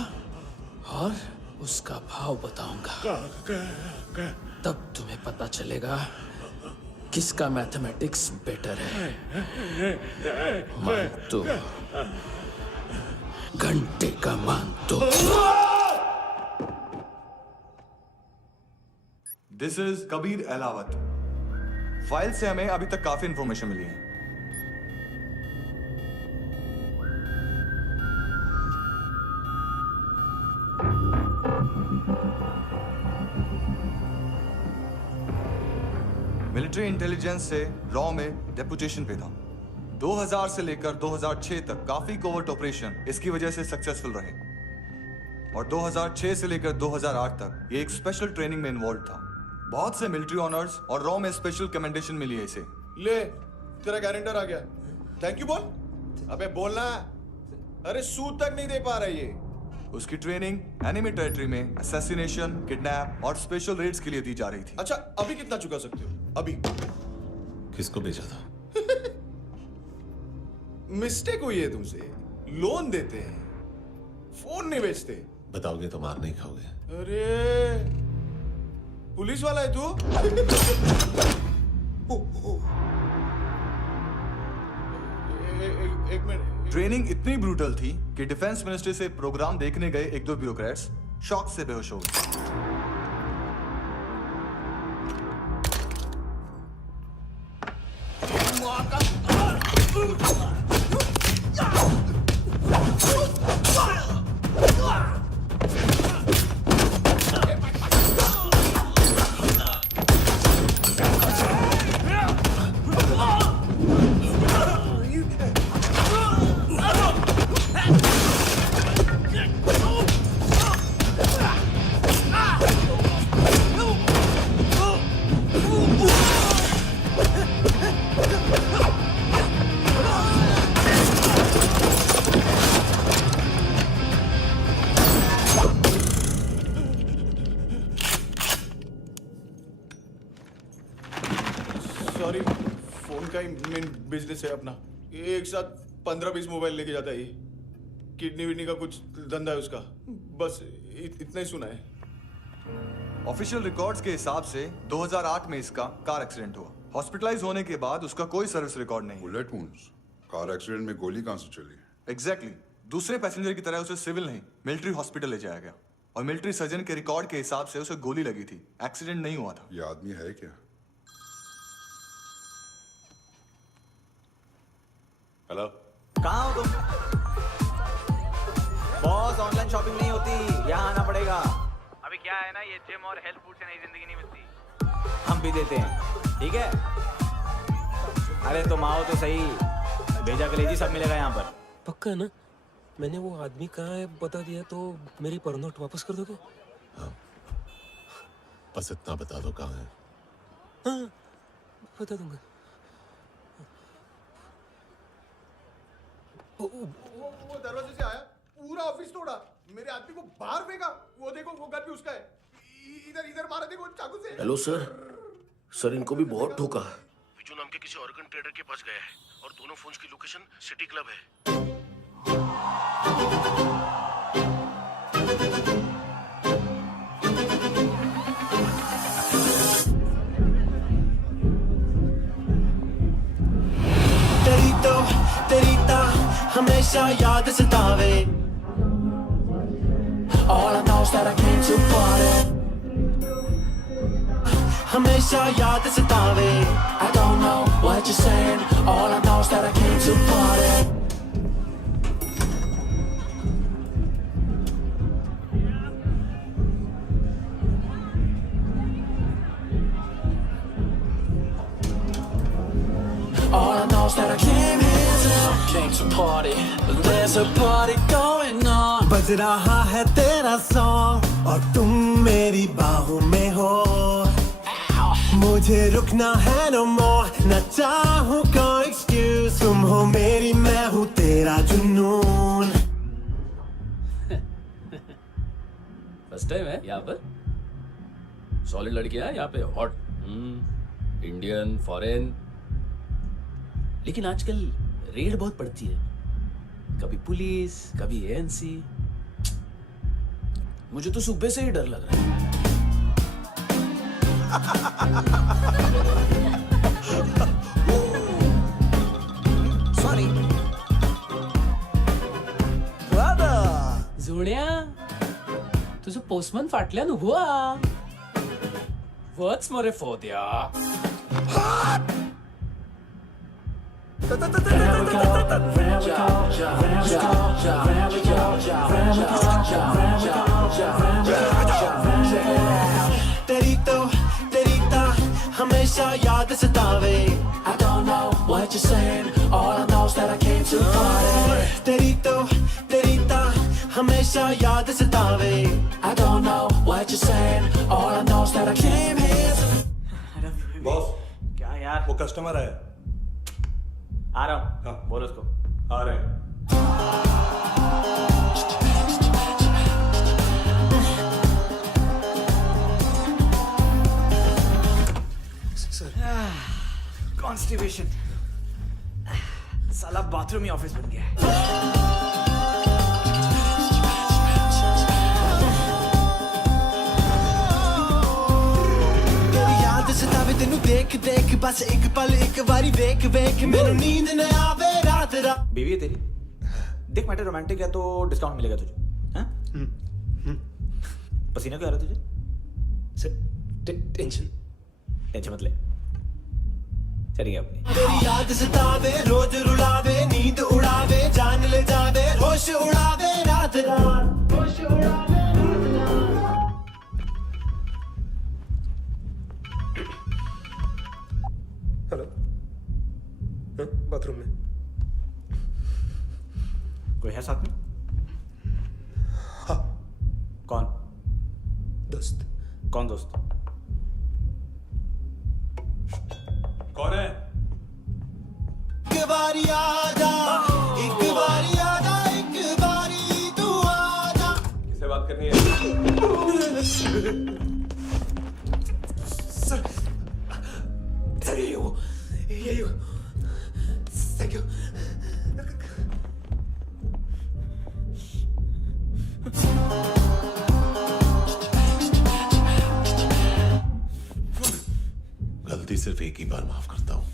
और उसका भाव बताऊंगा। तब तुम्हें पता चलेगा किसका मैथमेटिक्स बेटर है। मानतो, घंटे का मानतो। This is Kabir Ahlawat. File से हमें अभी तक काफी इंफॉर्मेशन मिली है। मिलिट्री इंटेलिजेंस से रॉ में डेपुटेशन पे था। 2000 से लेकर 2006 तक काफी कोवर्ट ऑपरेशन इसकी वजह से सक्सेसफुल रहे, और 2006 से लेकर 2008 तक ये एक स्पेशल ट्रेनिंग में इन्वॉल्व था। बहुत से मिलिट्री ऑनर्स और रॉ में स्पेशल कमेंडेशन मिली है इसे। ले, तेरा गारंटर आ गया। थैंक यू बोल। अबे बोलना। अरे सूद तक नहीं दे पा रहा ये। उसकी ट्रेनिंग एनिमी टेरिटरी में असैसिनेशन, किडनैप और स्पेशल रेड्स के लिए दी जा रही थी। अच्छा अभी कितना चुका सकते हो? अभी किसको भेजा था? मिस्टेक हुई है तुमसे। लोन देते हैं, फोन नहीं बेचते। बताओगे तो मार नहीं खाओगे। अरे पुलिस वाला है तू? एक मिनट। ट्रेनिंग इतनी ब्रूटल थी कि डिफेंस मिनिस्ट्री से प्रोग्राम देखने गए एक दो ब्यूरोक्रेट्स शॉक से बेहोश हो गए। सॉरी, फोन का ही मेन बिजनेस है अपना। एक साथ 15-20 मोबाइल लेके जाता है ये। किडनी विडनी का कुछ धंधा है उसका। बस इतना ही सुना है। ऑफिशियल रिकॉर्ड्स के हिसाब से 2008 में इसका कार एक्सीडेंट हुआ। हॉस्पिटलाइज होने के बाद उसका कोई सर्विस रिकॉर्ड नहीं। बुलेट वुंड्स, कार एक्सीडेंट में गोली कहां से चली? एग्जैक्टली। दूसरे पैसेंजर की तरह उसे सिविल नहीं, मिलिट्री हॉस्पिटल ले जाया गया और मिलिट्री सर्जन के रिकॉर्ड के हिसाब से उसे गोली लगी थी। एक्सीडेंट नहीं हुआ था। ये आदमी है क्या? हेलो, कहाँ हो तुम? बॉस, ऑनलाइन शॉपिंग नहीं होती, यहाँ आना पड़ेगा। अभी क्या है ना, ये जिम और हेल्थ फूड से नई जिंदगी नहीं मिलती। हम भी देते हैं, ठीक है? अरे तुम आओ तो सही, भेजा कलेजी सब मिलेगा यहाँ पर। पक्का ना? मैंने वो आदमी कहाँ है बता दिया तो मेरी पर नोट वापस कर दोगे? हाँ, बस इतना बता दो कहाँ है। हाँ, बता दूंगा। वो दरवाजे से आया, पूरा ऑफिस तोड़ा, मेरे आदमी को बाहर फेंका। वो देखो, वो गन भी उसका है। इधर इधर मारा, देखो चाकू से। हेलो सर, सर इनको भी बहुत ठोका। विजू नाम के किसी ऑर्गन ट्रेडर के पास गया है और दोनों फोन्स की लोकेशन सिटी क्लब है। तेरी ता हमेशा याद सतावे। All I know is that I came to party। हमेशा याद सतावे। I don't know what you're saying। All I know is that I came to party। All I know is that I came to party, there's a party going on। बज रहा है तेरा song और तुम मेरी बाहों में हो। मुझे रुकना है no more, न चाहूँ कोई excuse। तुम हो मेरी, मैं हूँ तेरा जुनून। फर्स्ट टाइम है यहाँ पर? सॉलिड लड़कियाँ यहाँ पे हॉट, इंडियन, फॉरेन। लेकिन आजकल रेड बहुत पड़ती है, कभी पुलिस, कभी एएनसी। मुझे तो सुबह से ही डर लग रहा है। Sorry brother. जोड्या, तुझं पोस्टमन फाटल्यान उभो हा। वच मरे फोद्या। तेरी ता हमेशा याद सतावे। I don't know what you're saying, all I know is that I came to party। तेरी ता हमेशा याद सतावे। I don't know what you're saying, all I know is that I came here to। Boss, क्या यार? वो customer है। आ रहा हूँ। हाँ। बोलो उसको। आ रहे हैं। कॉन्स्टिपेशन, साला बाथरूम ही ऑफिस बन गया है। तेरी याद सतावे तेनू देख देख बस एक पल एक बारी वेख वेख मैनू नींद न आवे रात रात। बीवी है तेरी, देख मैटर रोमांटिक है तो डिस्काउंट मिलेगा तुझे। हाँ? पसीना क्यों आ रहा है तुझे? टेंशन मत ले, चलिए अपनी। तेरी याद सतावे रोज रुलावे नींद उड़ावे जान ले जावे होश उड़ावे रात रात होश उड़ावे। हेलो, बाथरूम में कोई है साथ में? हाँ। कौन? दोस्त। कौन दोस्त? कौन है? एक बारी आजा, एक बारी आजा, एक बारी तू आजा। किससे बात करनी है? सर यही हो। Thank you. गलती सिर्फ एक ही बार माफ करता हूँ।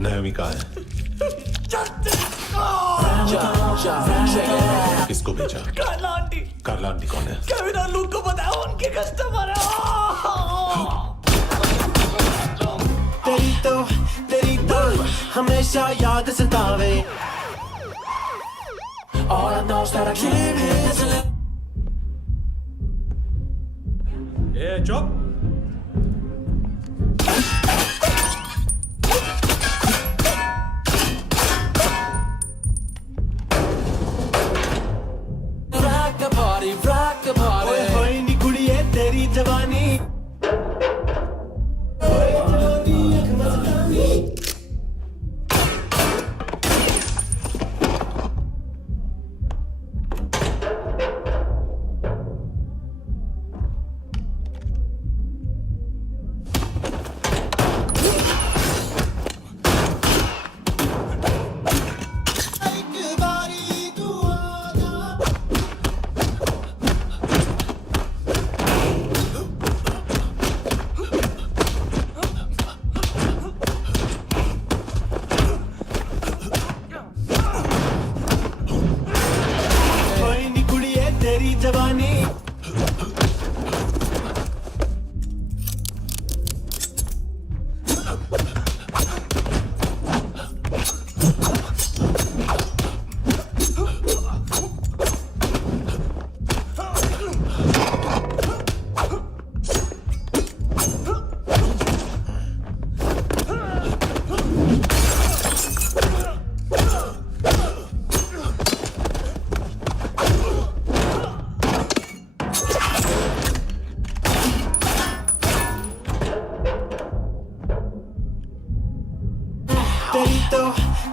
नायोमी कहाँ है? किसको भेजा? कार्ला आंटी। कार्ला आंटी कौन है? केविन और लूक को बताया उनके कस्टमर है। तेरी तो हमेशा याद सतावे। All I know is that I came here to live. ए चुप। rock the party. ओए होए नी कुड़िए तेरी जवानी।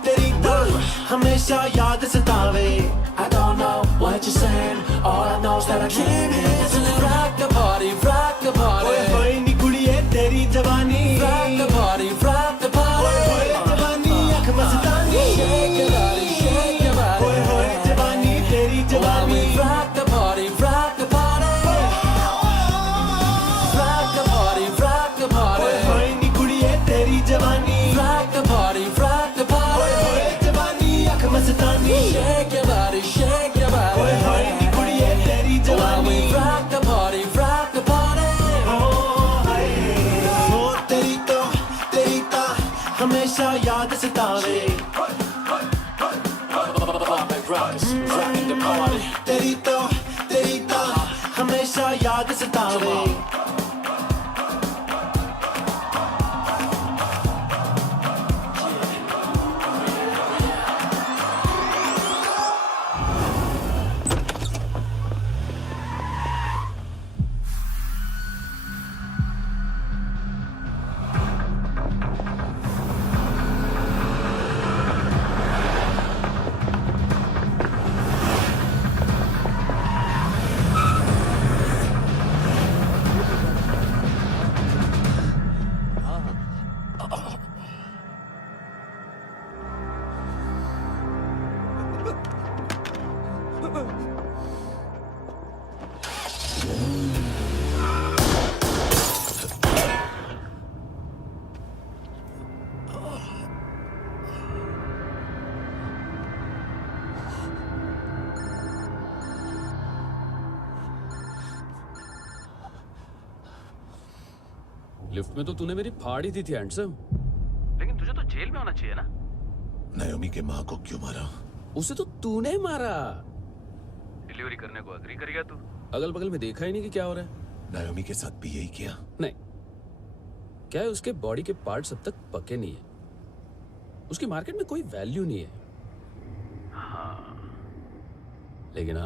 तेरी तो हमेशा याद सतावे। I don't know what you're saying, all I know is that I came here to live. Rock the party, rock the party. ओए होए नी कुड़िए तेरी जवानी। Rock the party, rock the party. ओए होए जवानी अख मस्तानी। Shake your body, shake your body. ओए होए जवानी तेरी जवानी। Rock the party, rock the party. Rock the party, rock the party. ओए होए नी कुड़िए तेरी जवानी। Rock the party, rock the party. ओए होए जवानी अख मस्तानी। Shake your body, shake your body. ओए होए नी कुड़िए तेरी जवानी। Rock the party, rock the party. हो तेरी तो हमेशा याद सतावे। तेरी तो हमेशा याद सतावे। लिफ्ट में तो तूने मेरी फाड़ ही दी थी हैंडसम। लेकिन तुझे तो जेल में होना चाहिए ना। नायोमी के माँ को क्यों मारा? उसे तो तूने मारा। डिलीवरी करने को अग्री कर गया तू। अगल बगल में देखा ही नहीं कि क्या हो रहा है। नायोमी के साथ भी यही किया? नहीं, क्या है उसके बॉडी के पार्ट्स अब तक पके नहीं है, उसकी मार्केट में कोई वैल्यू नहीं है। हाँ, लेकिन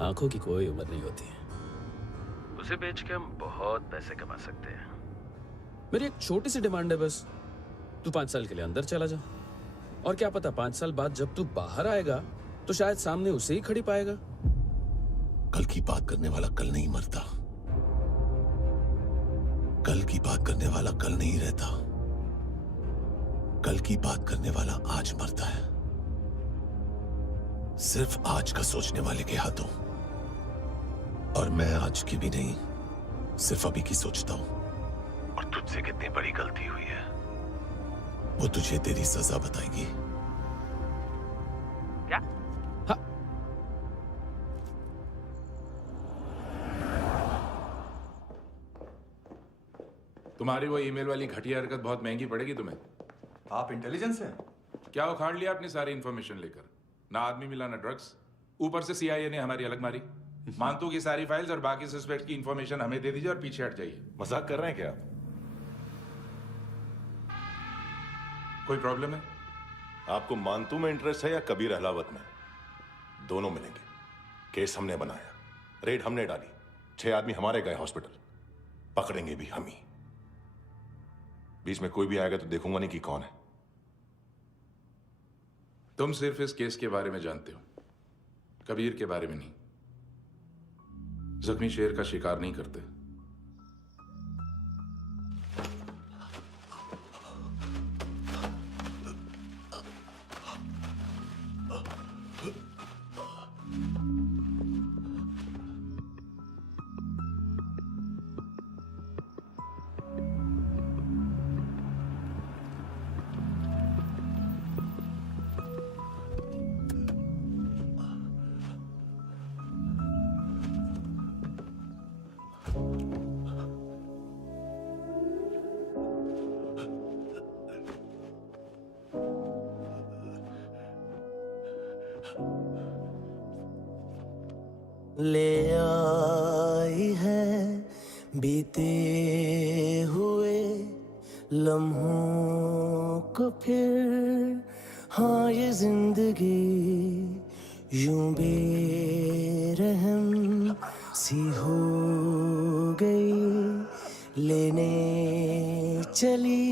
आंखों की कोई उम्र नहीं होती। उसे बेच के हम बहुत पैसे कमा सकते हैं। मेरी एक छोटी सी डिमांड है बस, तू 5 साल के लिए अंदर चला जा, और क्या पता 5 साल बाद जब तू बाहर आएगा तो शायद सामने उसे ही खड़ी पाएगा। कल की बात करने वाला कल नहीं मरता, कल की बात करने वाला कल नहीं रहता, कल की बात करने वाला आज मरता है। सिर्फ आज का सोचने वाले के हाथों। और मैं आज की भी नहीं, सिर्फ अभी की सोचता हूं। और तुझसे कितनी बड़ी गलती हुई है वो तुझे तेरी सजा बताएगी। क्या? हाँ। तुम्हारी वो ईमेल वाली घटिया हरकत बहुत महंगी पड़ेगी तुम्हें। आप इंटेलिजेंस हैं? क्या उखाड़ लिया अपनी सारी इन्फॉर्मेशन लेकर? ना आदमी मिला ना ड्रग्स, ऊपर से CIA ने हमारी अलग मारी। मानतू की सारी फाइल्स और बाकी सस्पेक्ट की इन्फॉर्मेशन हमें दे दीजिए और पीछे हट जाइए। मजाक कर रहे हैं क्या आप? कोई प्रॉब्लम है? आपको मानतू में इंटरेस्ट है या कबीर अहलावत में? दोनों मिलेंगे। केस हमने बनाया, रेड हमने डाली, 6 आदमी हमारे गए हॉस्पिटल, पकड़ेंगे भी हम ही। बीच में कोई भी आएगा तो देखूंगा नहीं कि कौन है। तुम सिर्फ इस केस के बारे में जानते हो, कबीर के बारे में नहीं। जख्मी शेर का शिकार नहीं करते। ले आई है बीते हुए लम्हों को फिर, हाँ ये जिंदगी यूं बेरहम सी हो गई, लेने चली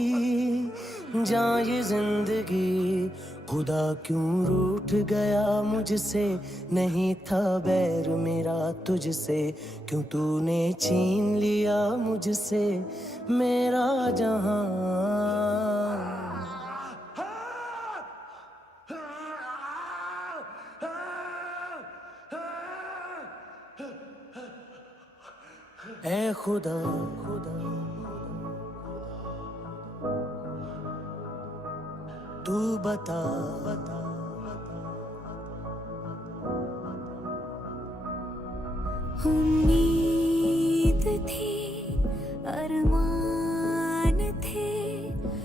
जा ये जिंदगी। खुदा क्यों रूठ गया मुझसे, नहीं था बैर मेरा तुझसे, क्यों तूने छीन लिया मुझसे मेरा जहां। ऐ खुदा खुदा तू बता बता उम्मीद थी, अरमान थे,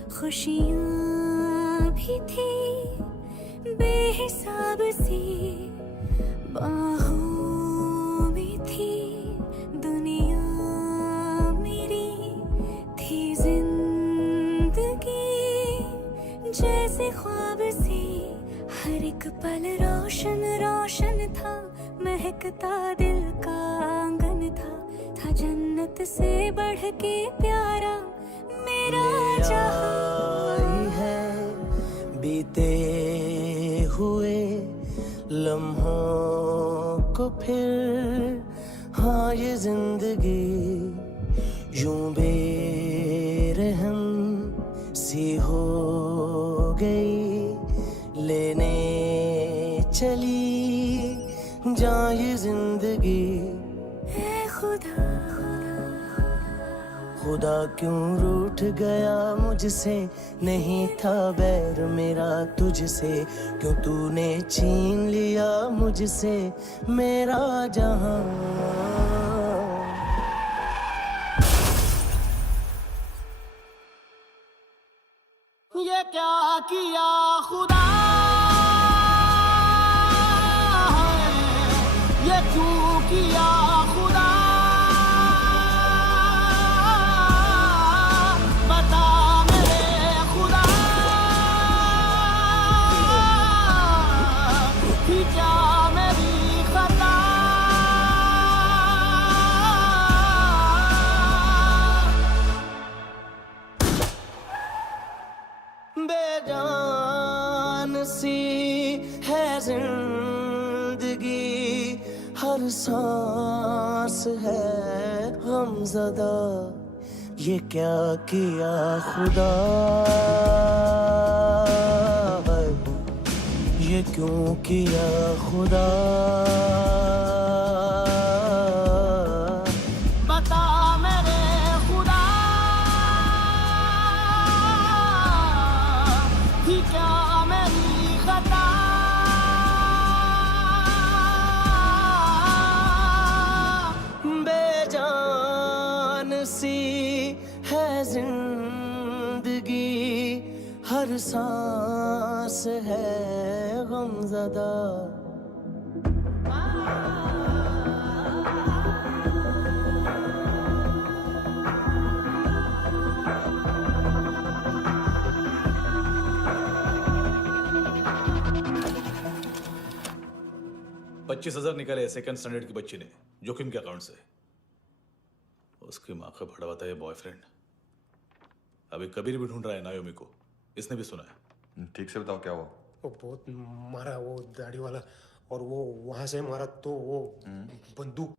खुशियाँ भी थी बेहिसाब सी, बाहों में थी दुनिया मेरी, थी जिंदगी जैसे ख्वाब सी, हर एक पल रोशन रोशन था, महकता दिल का आंगन था जन्नत से बढ़ के प्यारा मेरा जहां। है बीते हुए लम्हों को फिर, हाँ ये जिंदगी यूं बेरहम सी हो गई, लेने चली जा ये जिंदगी। ऐ खुदा खुदा क्यों रूठ गया मुझसे, नहीं था बैर मेरा तुझसे, क्यों तूने छीन लिया मुझसे मेरा जहां। क्या किया खुदा, ये क्यों किया खुदा, बता मेरे खुदा, थी क्या मेरी खता, बेजान सी है जिंदगी, हर सांस है गमज़दा, ये क्या किया खुदा, ये क्यों किया खुदा, बता मेरे खुदा, थी क्या मेरी खता, बेजान सी है जिंदगी, हर सांस है गमज़दा। $25,000 निकाले सेकंड स्टैंडर्ड की बच्ची ने जोखिम के अकाउंट से। उसकी माँ का भड़ा बताया बॉयफ्रेंड। अभी कबीर भी ढूंढ रहा है नायोमी को, इसने भी सुना है। ठीक से बताओ क्या हुआ। वो बहुत मारा वो दाढ़ी वाला, और वो वहां से मारा तो वो बंदूक।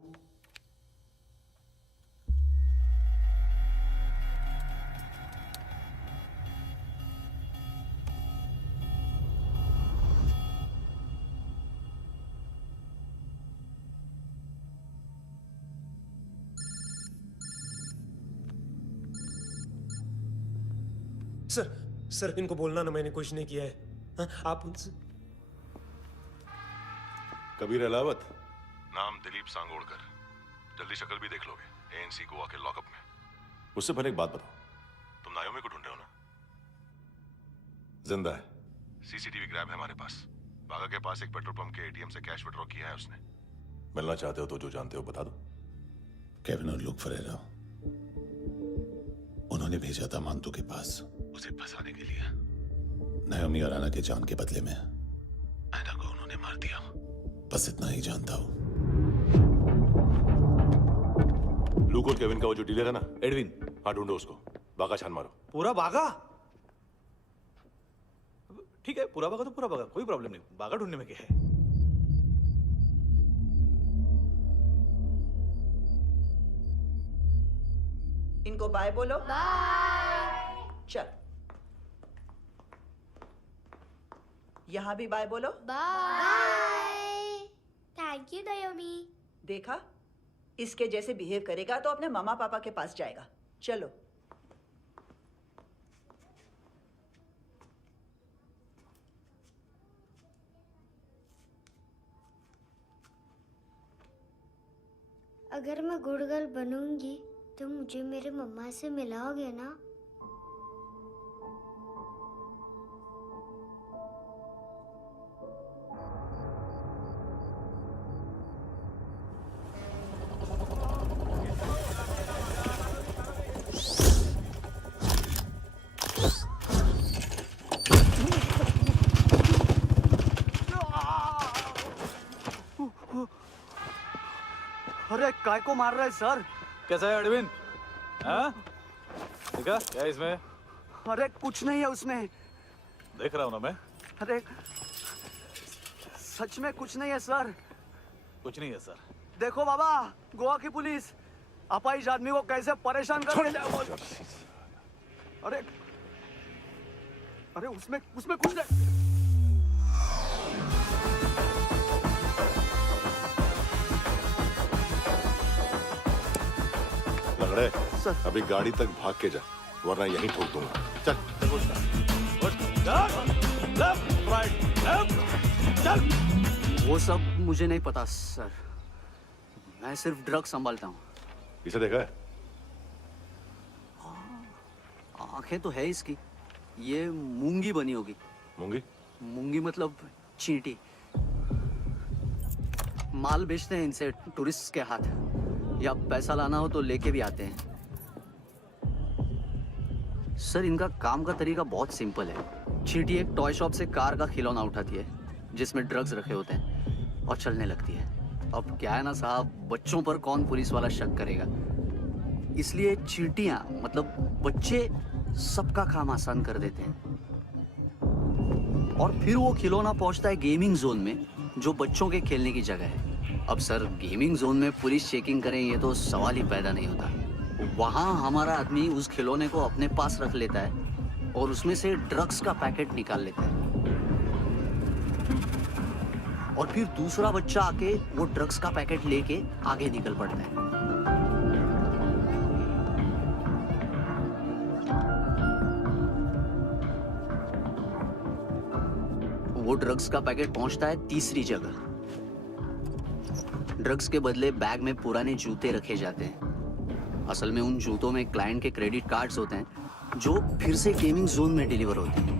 सर इनको बोलना ना मैंने कुछ नहीं किया है। हाँ, आप उनसे। कबीर अलावत, नाम दिलीप सांगोड़कर। जल्दी शक्ल भी देख लोगे एएनसी गोवा के लॉकअप में। उससे पहले एक बात बताओ, तुम नायोमी को ढूंढ रहे हो ना? जिंदा है, सीसीटीवी ग्रैब है हमारे पास। बागा के पास एक पेट्रोल पंप के एटीएम से कैश विड्रॉ किया है उसने। मिलना चाहते हो तो जो जानते हो बता दो। केविन और लुक फरेरा, उन्होंने भेजा था मांतू के पास उसे फंसाने के लिए। नायोमी और आना के जान के बदले में आना को उन्होंने मार दिया। बस इतना ही जानता हूं। लूक और केविन का वो जो डीलर है ना, एडविन, हाँ ढूंढो उसको। बागा छान मारो। पूरा बागा? ठीक है, पूरा बागा तो पूरा बागा, कोई प्रॉब्लम नहीं। बागा ढूंढने में क्या है? इनको बाय बोलो। बाय। चल, यहां भी बाय बोलो। बाय। Thank you नायोमी। देखा, इसके जैसे बिहेव करेगा तो अपने मामा पापा के पास जाएगा। चलो। अगर मैं गुड गर्ल बनूंगी तो मुझे मेरे मम्मा से मिलाओगे ना? अरे काय को मार रहा है सर? कैसा है एडविन? हाँ? देखा क्या है इसमें? अरे कुछ नहीं है उसमें। देख रहा हूं ना मैं। अरे सच में कुछ नहीं है सर। कुछ नहीं है सर। देखो बाबा, गोवा की पुलिस अपाहिज आदमी को कैसे परेशान कर रही है। अरे अरे उसमें कुछ नहीं। लंगड़े, अभी गाड़ी तक भाग के जा, वरना यहीं ठोक दूंगा। चल। वो सब मुझे नहीं पता सर, मैं सिर्फ ड्रग संभालता हूँ। इसे देखा है? आंखें तो है इसकी। ये मूंगी बनी होगी। मूंगी? मूंगी मतलब चींटी। माल बेचते हैं इनसे टूरिस्ट के हाथ, या पैसा लाना हो तो लेके भी आते हैं। सर इनका काम का तरीका बहुत सिंपल है। चींटी एक टॉय शॉप से कार का खिलौना उठाती है जिसमें ड्रग्स रखे होते हैं और चलने लगती है। अब क्या है ना साहब, बच्चों पर कौन पुलिस वाला शक करेगा, इसलिए चींटियां मतलब बच्चे सबका काम आसान कर देते हैं। और फिर वो खिलौना पहुंचता है गेमिंग जोन में, जो बच्चों के खेलने की जगह है। अब सर गेमिंग जोन में पुलिस चेकिंग करें ये तो सवाल ही पैदा नहीं होता। वहां हमारा आदमी उस खिलौने को अपने पास रख लेता है और उसमें से ड्रग्स का पैकेट निकाल लेता है, और फिर दूसरा बच्चा आके वो ड्रग्स का पैकेट लेके आगे निकल पड़ता है। वो ड्रग्स का पैकेट पहुंचता है तीसरी जगह। ड्रग्स के बदले बैग में पुराने जूते रखे जाते हैं। असल में उन जूतों में क्लाइंट के क्रेडिट कार्ड्स होते हैं जो फिर से गेमिंग जोन में डिलीवर होते हैं।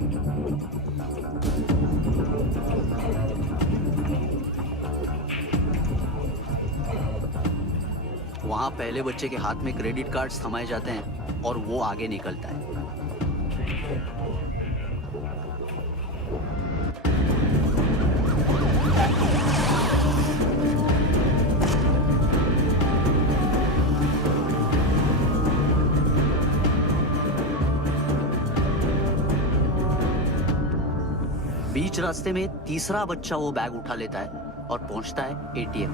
वहां पहले बच्चे के हाथ में क्रेडिट कार्ड्स थमाए जाते हैं और वो आगे निकलता है। बीच रास्ते में तीसरा बच्चा वो बैग उठा लेता है और पहुंचता है एटीएम।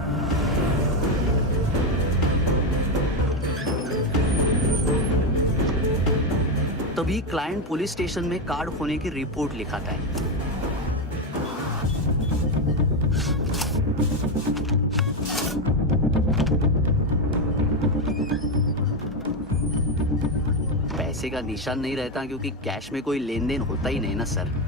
तभी क्लाइंट पुलिस स्टेशन में कार्ड खोने की रिपोर्ट लिखाता है। पैसे का निशान नहीं रहता क्योंकि कैश में कोई लेन देन होता ही नहीं ना सर।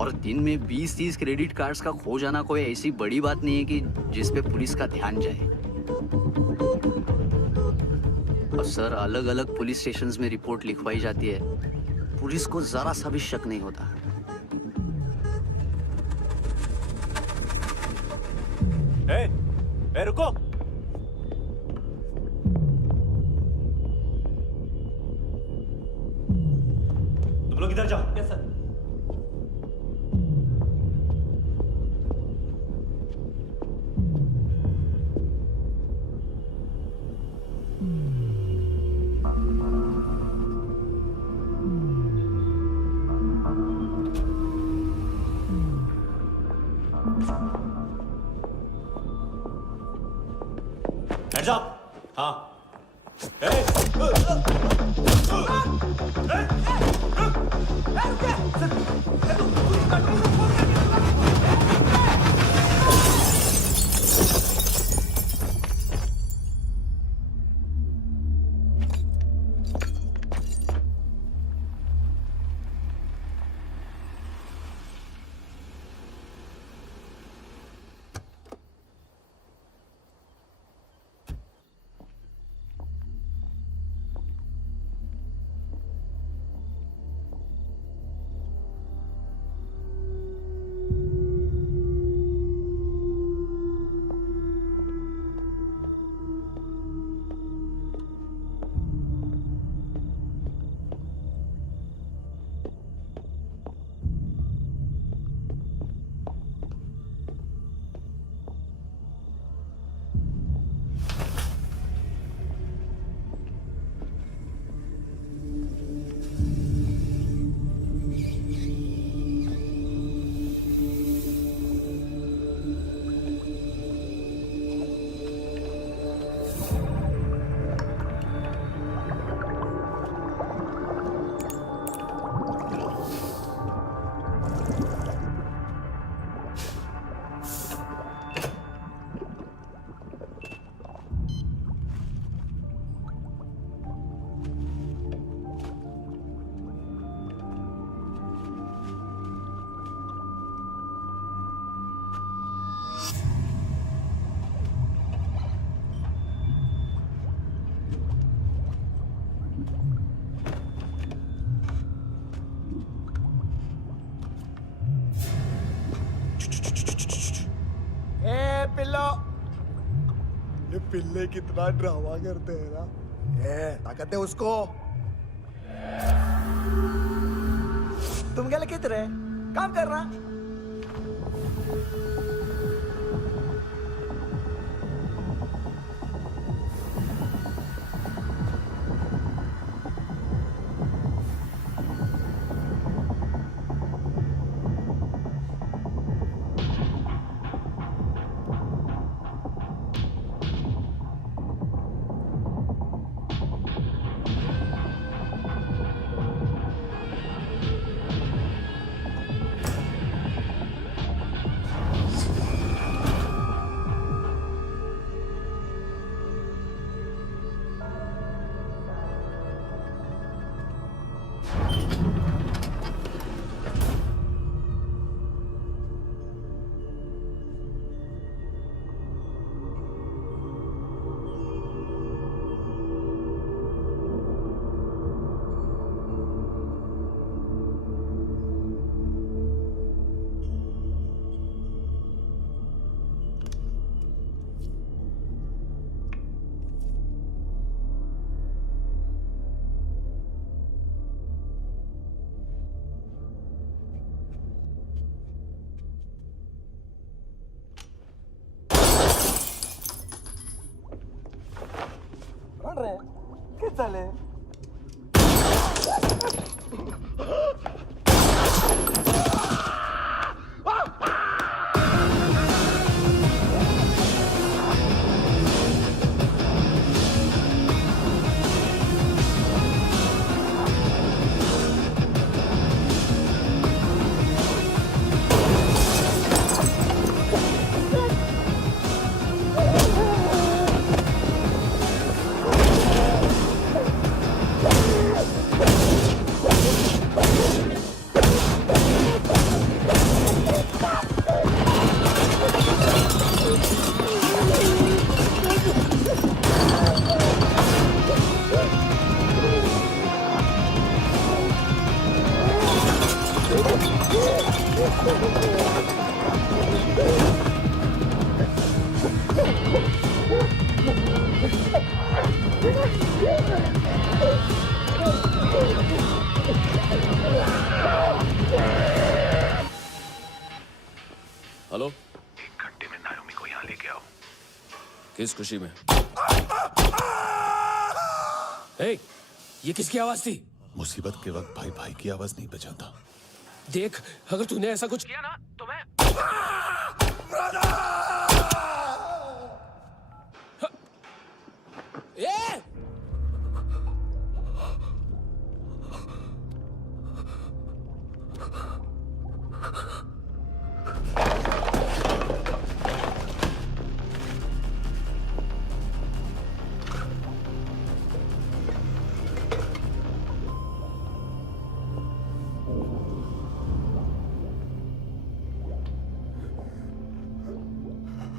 और दिन में 20-30 क्रेडिट कार्ड्स का खो जाना कोई ऐसी बड़ी बात नहीं है कि जिस पे पुलिस का ध्यान जाए। और सर अलग अलग पुलिस स्टेशंस में रिपोर्ट लिखवाई जाती है, पुलिस को जरा सा भी शक नहीं होता। ए, रुको। तुम लोग इधर जाओ। Yes sir. Hands up! हाँ। पिल्लो। ये पिल्ले कितना ड्रामा करते हैं ना। ताकत है उसको। तुम क्या लिखित रहे? काम कर रहा। चले हेलो, 1 घंटे में नायोमी को यहाँ लेके आओ। किस खुशी में? ए, ये किसकी आवाज थी? मुसीबत के वक्त भाई भाई की आवाज नहीं पहचानता। देख, अगर तूने ऐसा कुछ किया ना तो मैं ए!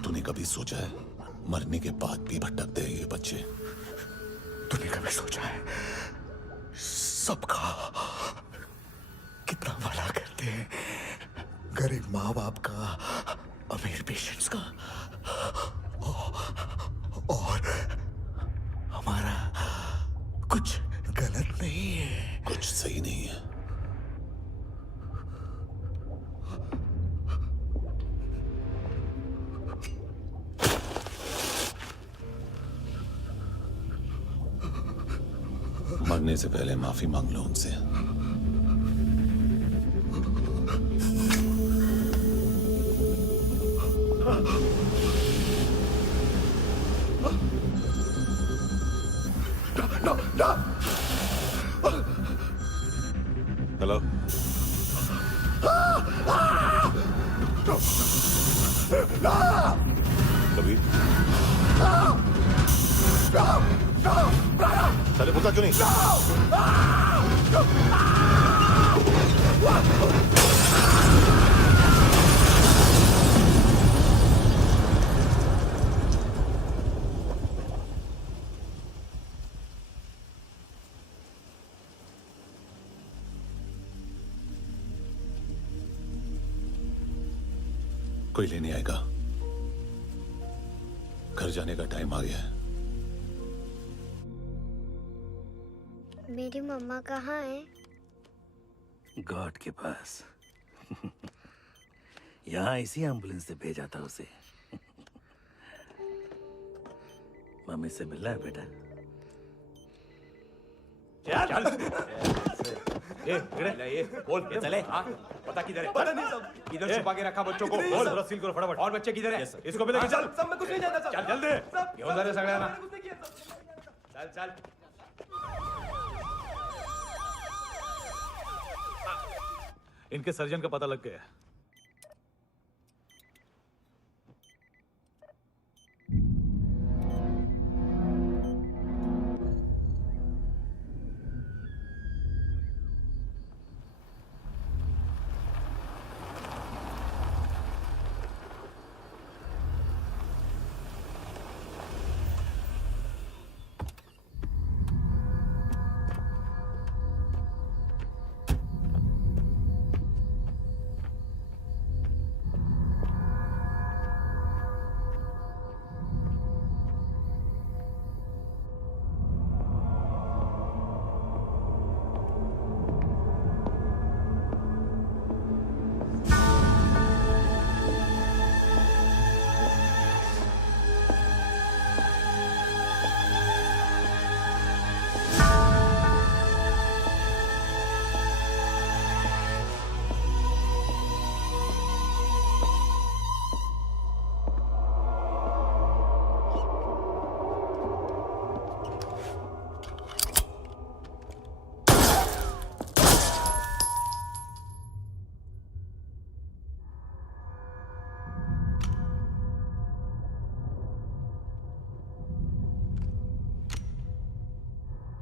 तूने कभी सोचा है मरने के बाद भी भटकते हैं ये बच्चे? तूने कभी सोचा है सबका कितना भला करते हैं? गरीब माँ बाप का, अमीर पेशेंट्स का, और हमारा कुछ गलत नहीं है। कुछ सही नहीं है। मरने से पहले माफी मांग लो उनसे। हेलो, कबीर, चले पूछा क्यों नहीं? कोई लेने आएगा? घर जाने का टाइम आ गया है। मेरी मम्मा कहाँ है? गॉड के पास। यहाँ इसी एम्बुलेंस से भेजा था उसे। मम्मी से मिलना है बेटा। चल ये बोल ये चले। हाँ पता किधर है? पता नहीं सब। किधर छुपा के रखा बच्चों को? बोल पूरा सील करो फटाफट। और बच्चे किधर है? इसको भी लेके चल। सब मैं कुछ नहीं जानता। चल जल्दी घेऊन जा रे सगळ्यांना। चल चल इनके सर्जन का पता लग गया।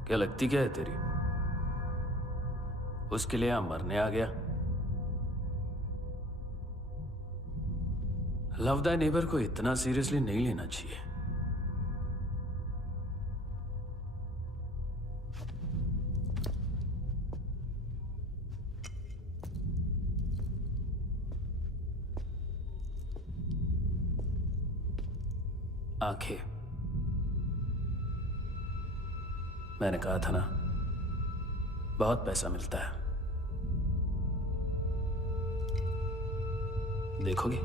क्या लगती क्या है तेरी? उसके लिए यहां मरने आ गया? लव द नेबर को इतना सीरियसली नहीं लेना चाहिए। आंखें, मैंने कहा था ना, बहुत पैसा मिलता है। देखोगी?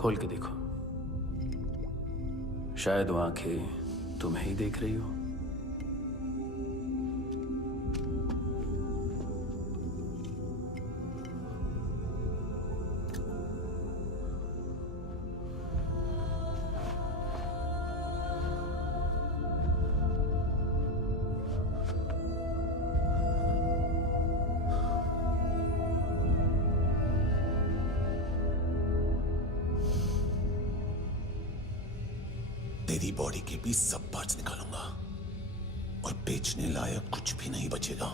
खोल के देखो, शायद वो आंखें तुम्हें ही देख रही हो। तेरी बॉडी के भी सब पार्ट्स निकालूंगा और बेचने लायक कुछ भी नहीं बचेगा।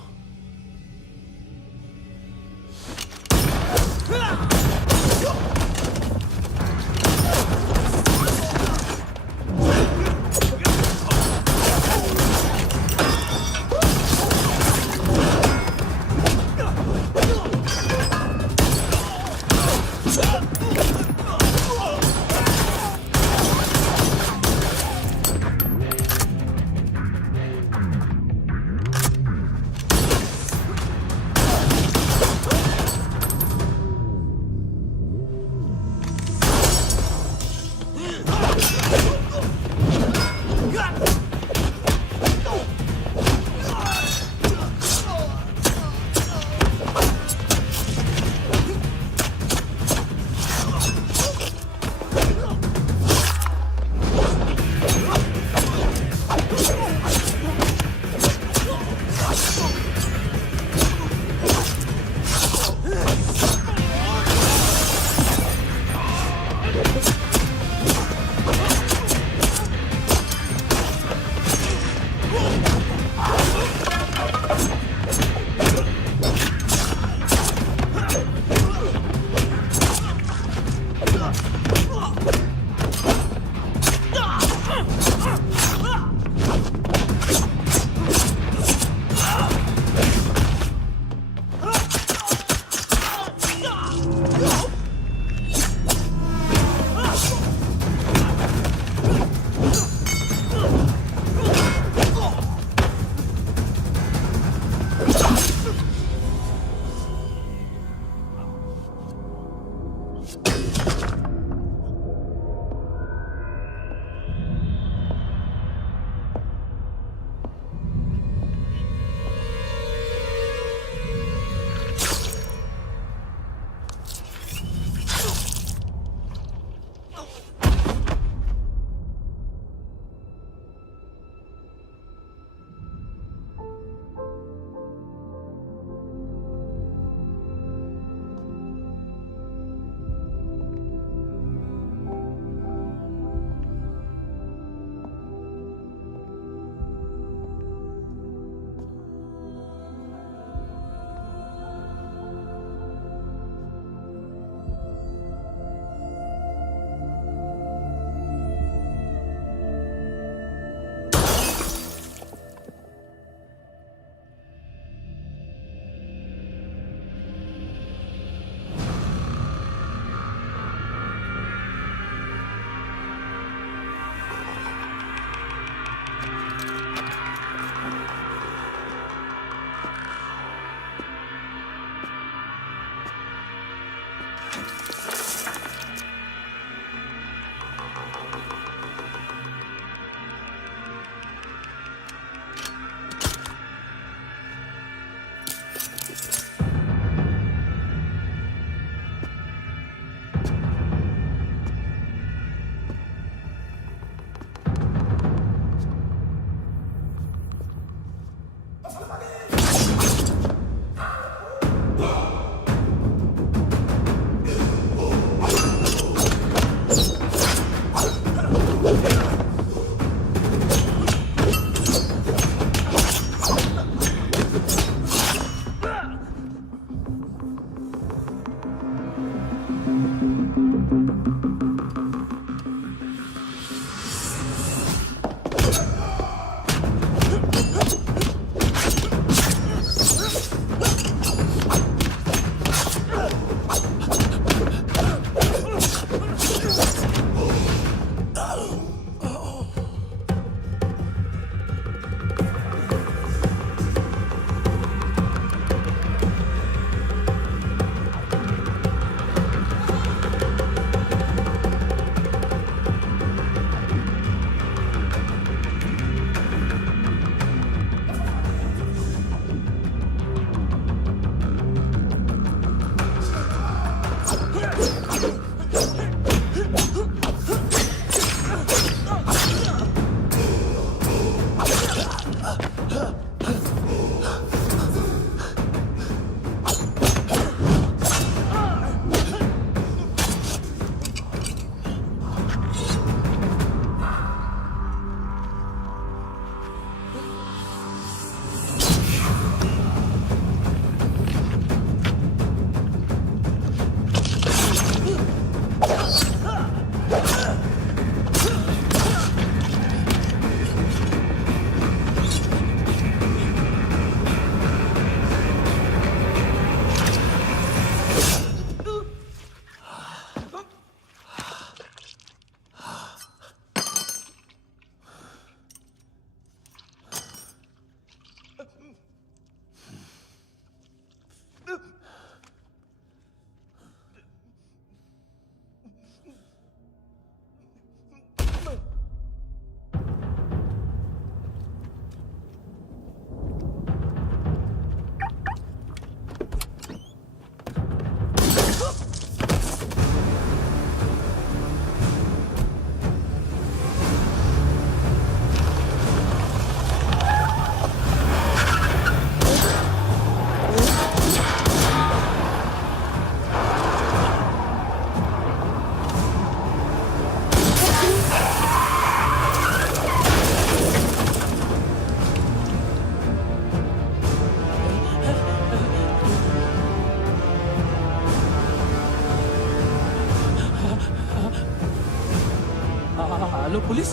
हेलो पुलिस,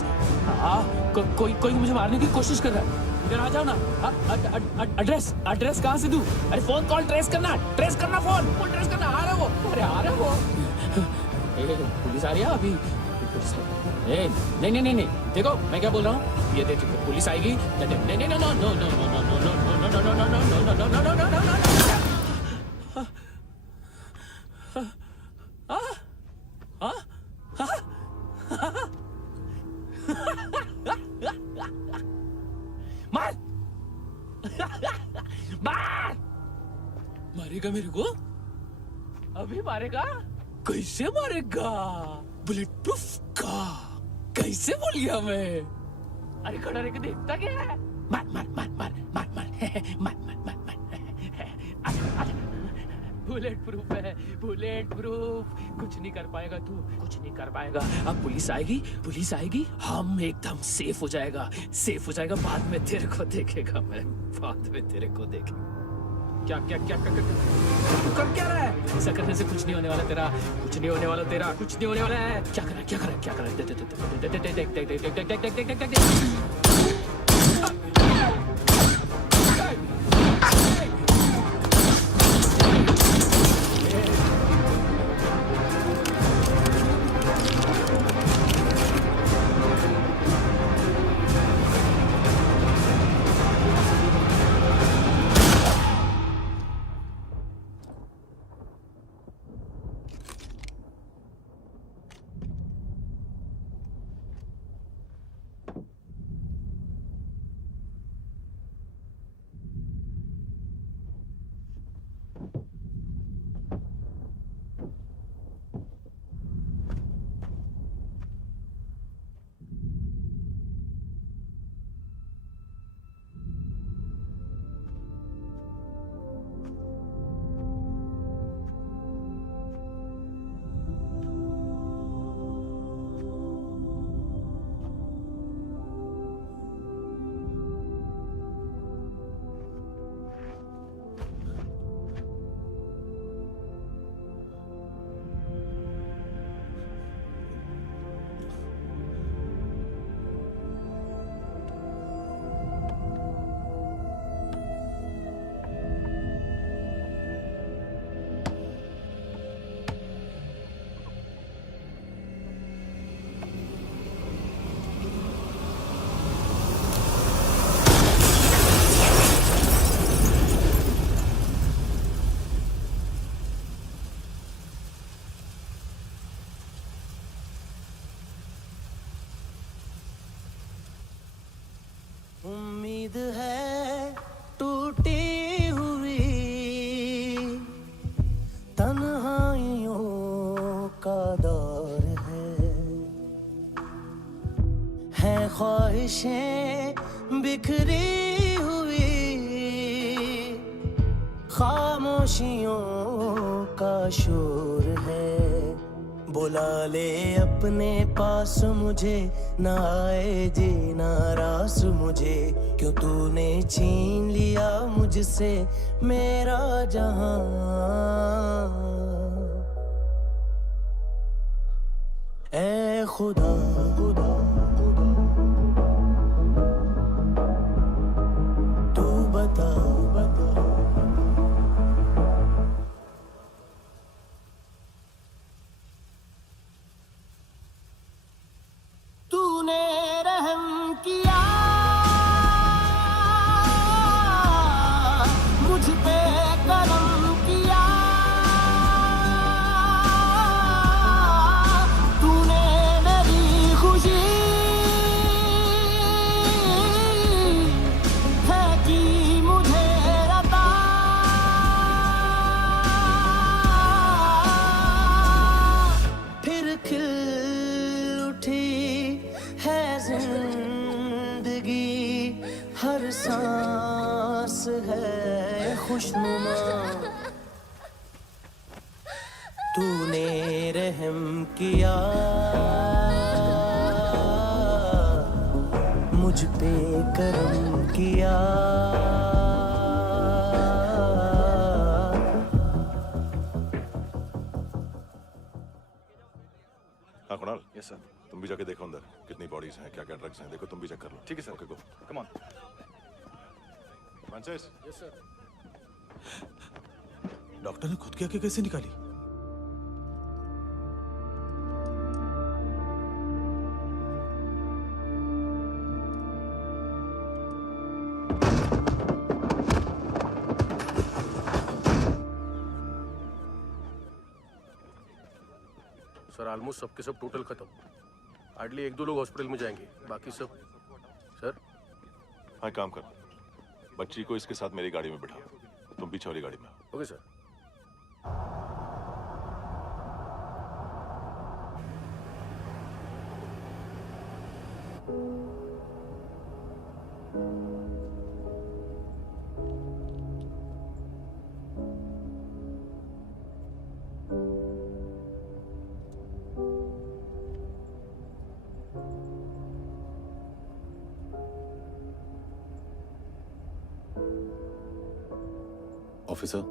कोई मुझे मारने की कोशिश कर रहा है। इधर आ जाओ ना। एड्रेस कहाँ से दूं? अरे फोन कॉल ट्रेस करना फोन ट्रेस करना। आ रहा है वो, अरे आ रहा है वो। पुलिस आ रही है अभी। नहीं, देखो मैं क्या बोल रहा हूँ, ये देखो पुलिस आएगी। मार मारेगा मेरे को? अभी मारेगा? कैसे मारेगा? बुलेट प्रूफ का कैसे बोल गया मैं? अरे खड़ा रह के देखता क्या है? मार मार मार मार मार मार मार मार मार मार। बुलेट प्रूफ है, बुलेट प्रूफ। कुछ नहीं कर पाएगा तू, कुछ नहीं कर पाएगा। अब पुलिस आएगी, हम एकदम सेफ हो जाएगा। बाद में तेरे को देखेगा मैं, बाद में तेरे को देखेगा। क्या कर क्या रहा है? ऐसा करने से कुछ नहीं होने वाला तेरा, कुछ नहीं होने वाला है। क्या कर रहा है? उम्मीद है टूटी हुई तन्हाइयों का दौर है ख्वाहिशें बिखरी हुई खामोशियों का शोर है। बुला ले अपने पास मुझे, ना आए जीना रास मुझे, क्यों तूने छीन लिया मुझसे मेरा जहां। ऐ खुदा खुदा तू बता बता। तूने रहम किया मुझ पे, करम किया तूने मेरी खुशी है कि मुझे अता। फिर खिल उठी है जिंदगी, हर सांस है खुशनुमा। तूने रहम किया मुझ पे, करम किया। हाँ कुणाल। Yes sir. तुम भी जाके देखो अंदर कितनी बॉडीज हैं, क्या क्या ड्रग्स हैं, देखो तुम भी चेक कर लो। ठीक है sir. Okay go come on. Francis. Yes sir. Doctor ने खुद की आंखें कैसे निकाली? सर ऑलमोस्ट सबके सब टोटल खत्म। हार्डली 1-2 लोग हॉस्पिटल में जाएंगे, बाकी सब। सर हाँ काम कर, बच्ची को इसके साथ मेरी गाड़ी में बिठा, तुम पीछे वाली गाड़ी में। Okay sir. ऑफिसर,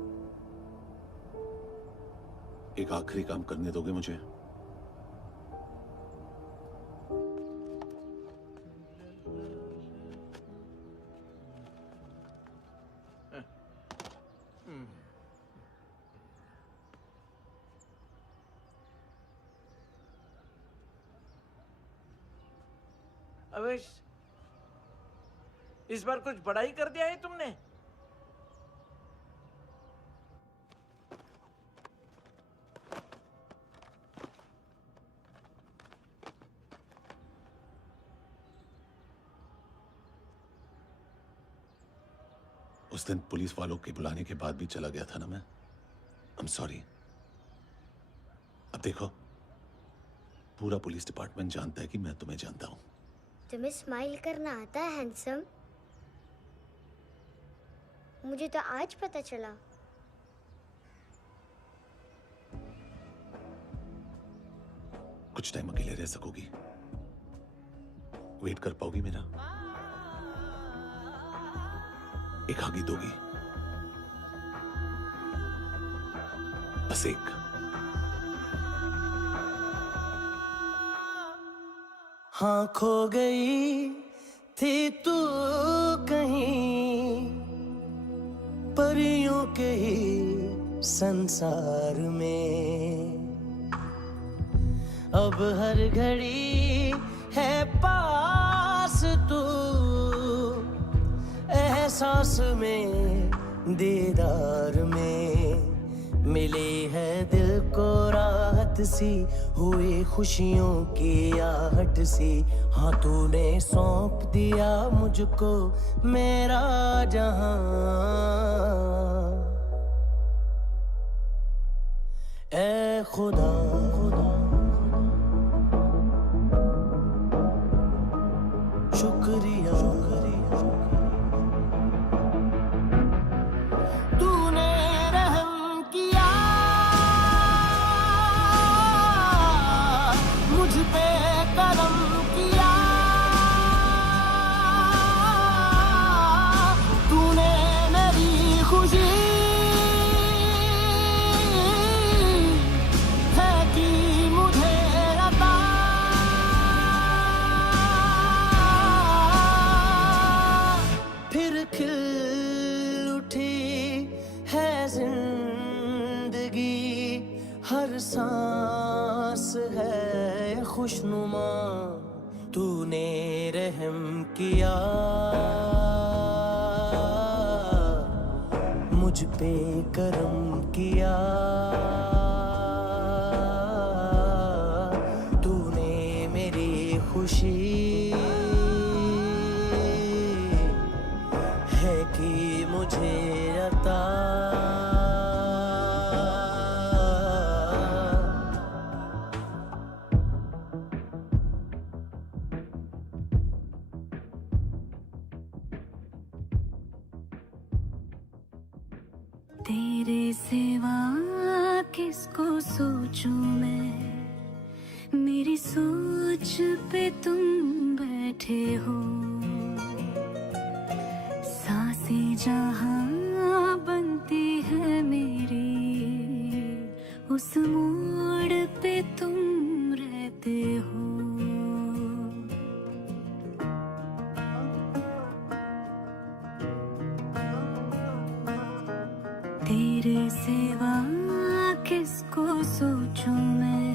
एक आखिरी काम करने दोगे मुझे? अवेश, इस बार कुछ बड़ा ही कर दिया है तुमने। उस दिन पुलिस वालों के बुलाने के बाद भी चला गया था ना मैं। I'm sorry। अब देखो, पूरा पुलिस डिपार्टमेंट जानता है कि मैं तुम्हें जानता हूं। तुम्हें स्माइल करना आता है हैंडसम? मुझे तो आज पता चला। कुछ टाइम अकेले रह सकोगी? वेट कर पाओगी मेरा? एक आगे दोगी? बस एक। हाँ खो गई थी तू कहीं परियों के ही संसार में, अब हर घड़ी है पास तू, एहसास में दीदार में। मिली है दिल को राहत सी, हुई खुशियों की आहट सी। हाँ तूने सौंप दिया मुझको मेरा जहां, ऐ खुदा शुक्रिया तूने रहम किया मुझ पे, करम किया तूने मेरी खुशी है कि मुझे अता। फिर खिल उठी है जिंदगी, हर सांस है खुशनुमा। तूने रहम किया मुझ पे, करम किया तूने मेरी खुशी है कि मुझे अता। तेरे सिवा किसको सोचूं मैं, मेरी सोच पे तुम बैठे हो। सांसें जहां बनती है मेरी, उस मोड़ पे तुम रहते हो। तेरे सिवा किसको सोचूं मैं,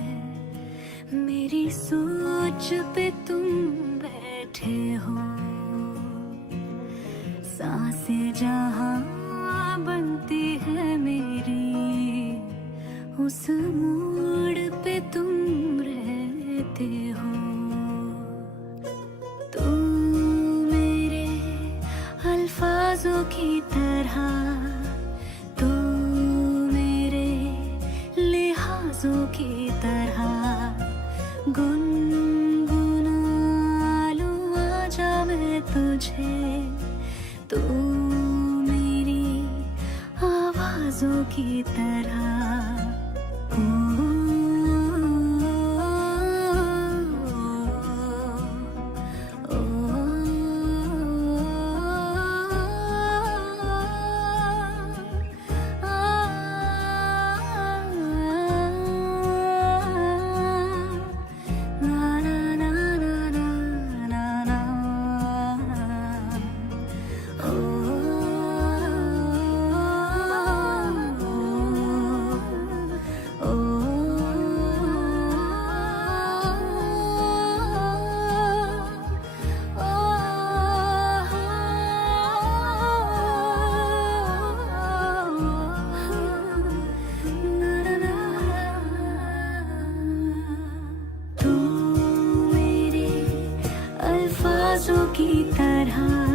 मेरी सोच पे तुम बैठे हो। सांसें जहां बनती है मेरी, उस मोड़ पे तुम रहते हो। तुम मेरे अल्फाजों की तरह, की तरह गुनगुना लूं आजा मैं तुझे। तू मेरी आवाजों की तरह। की तरह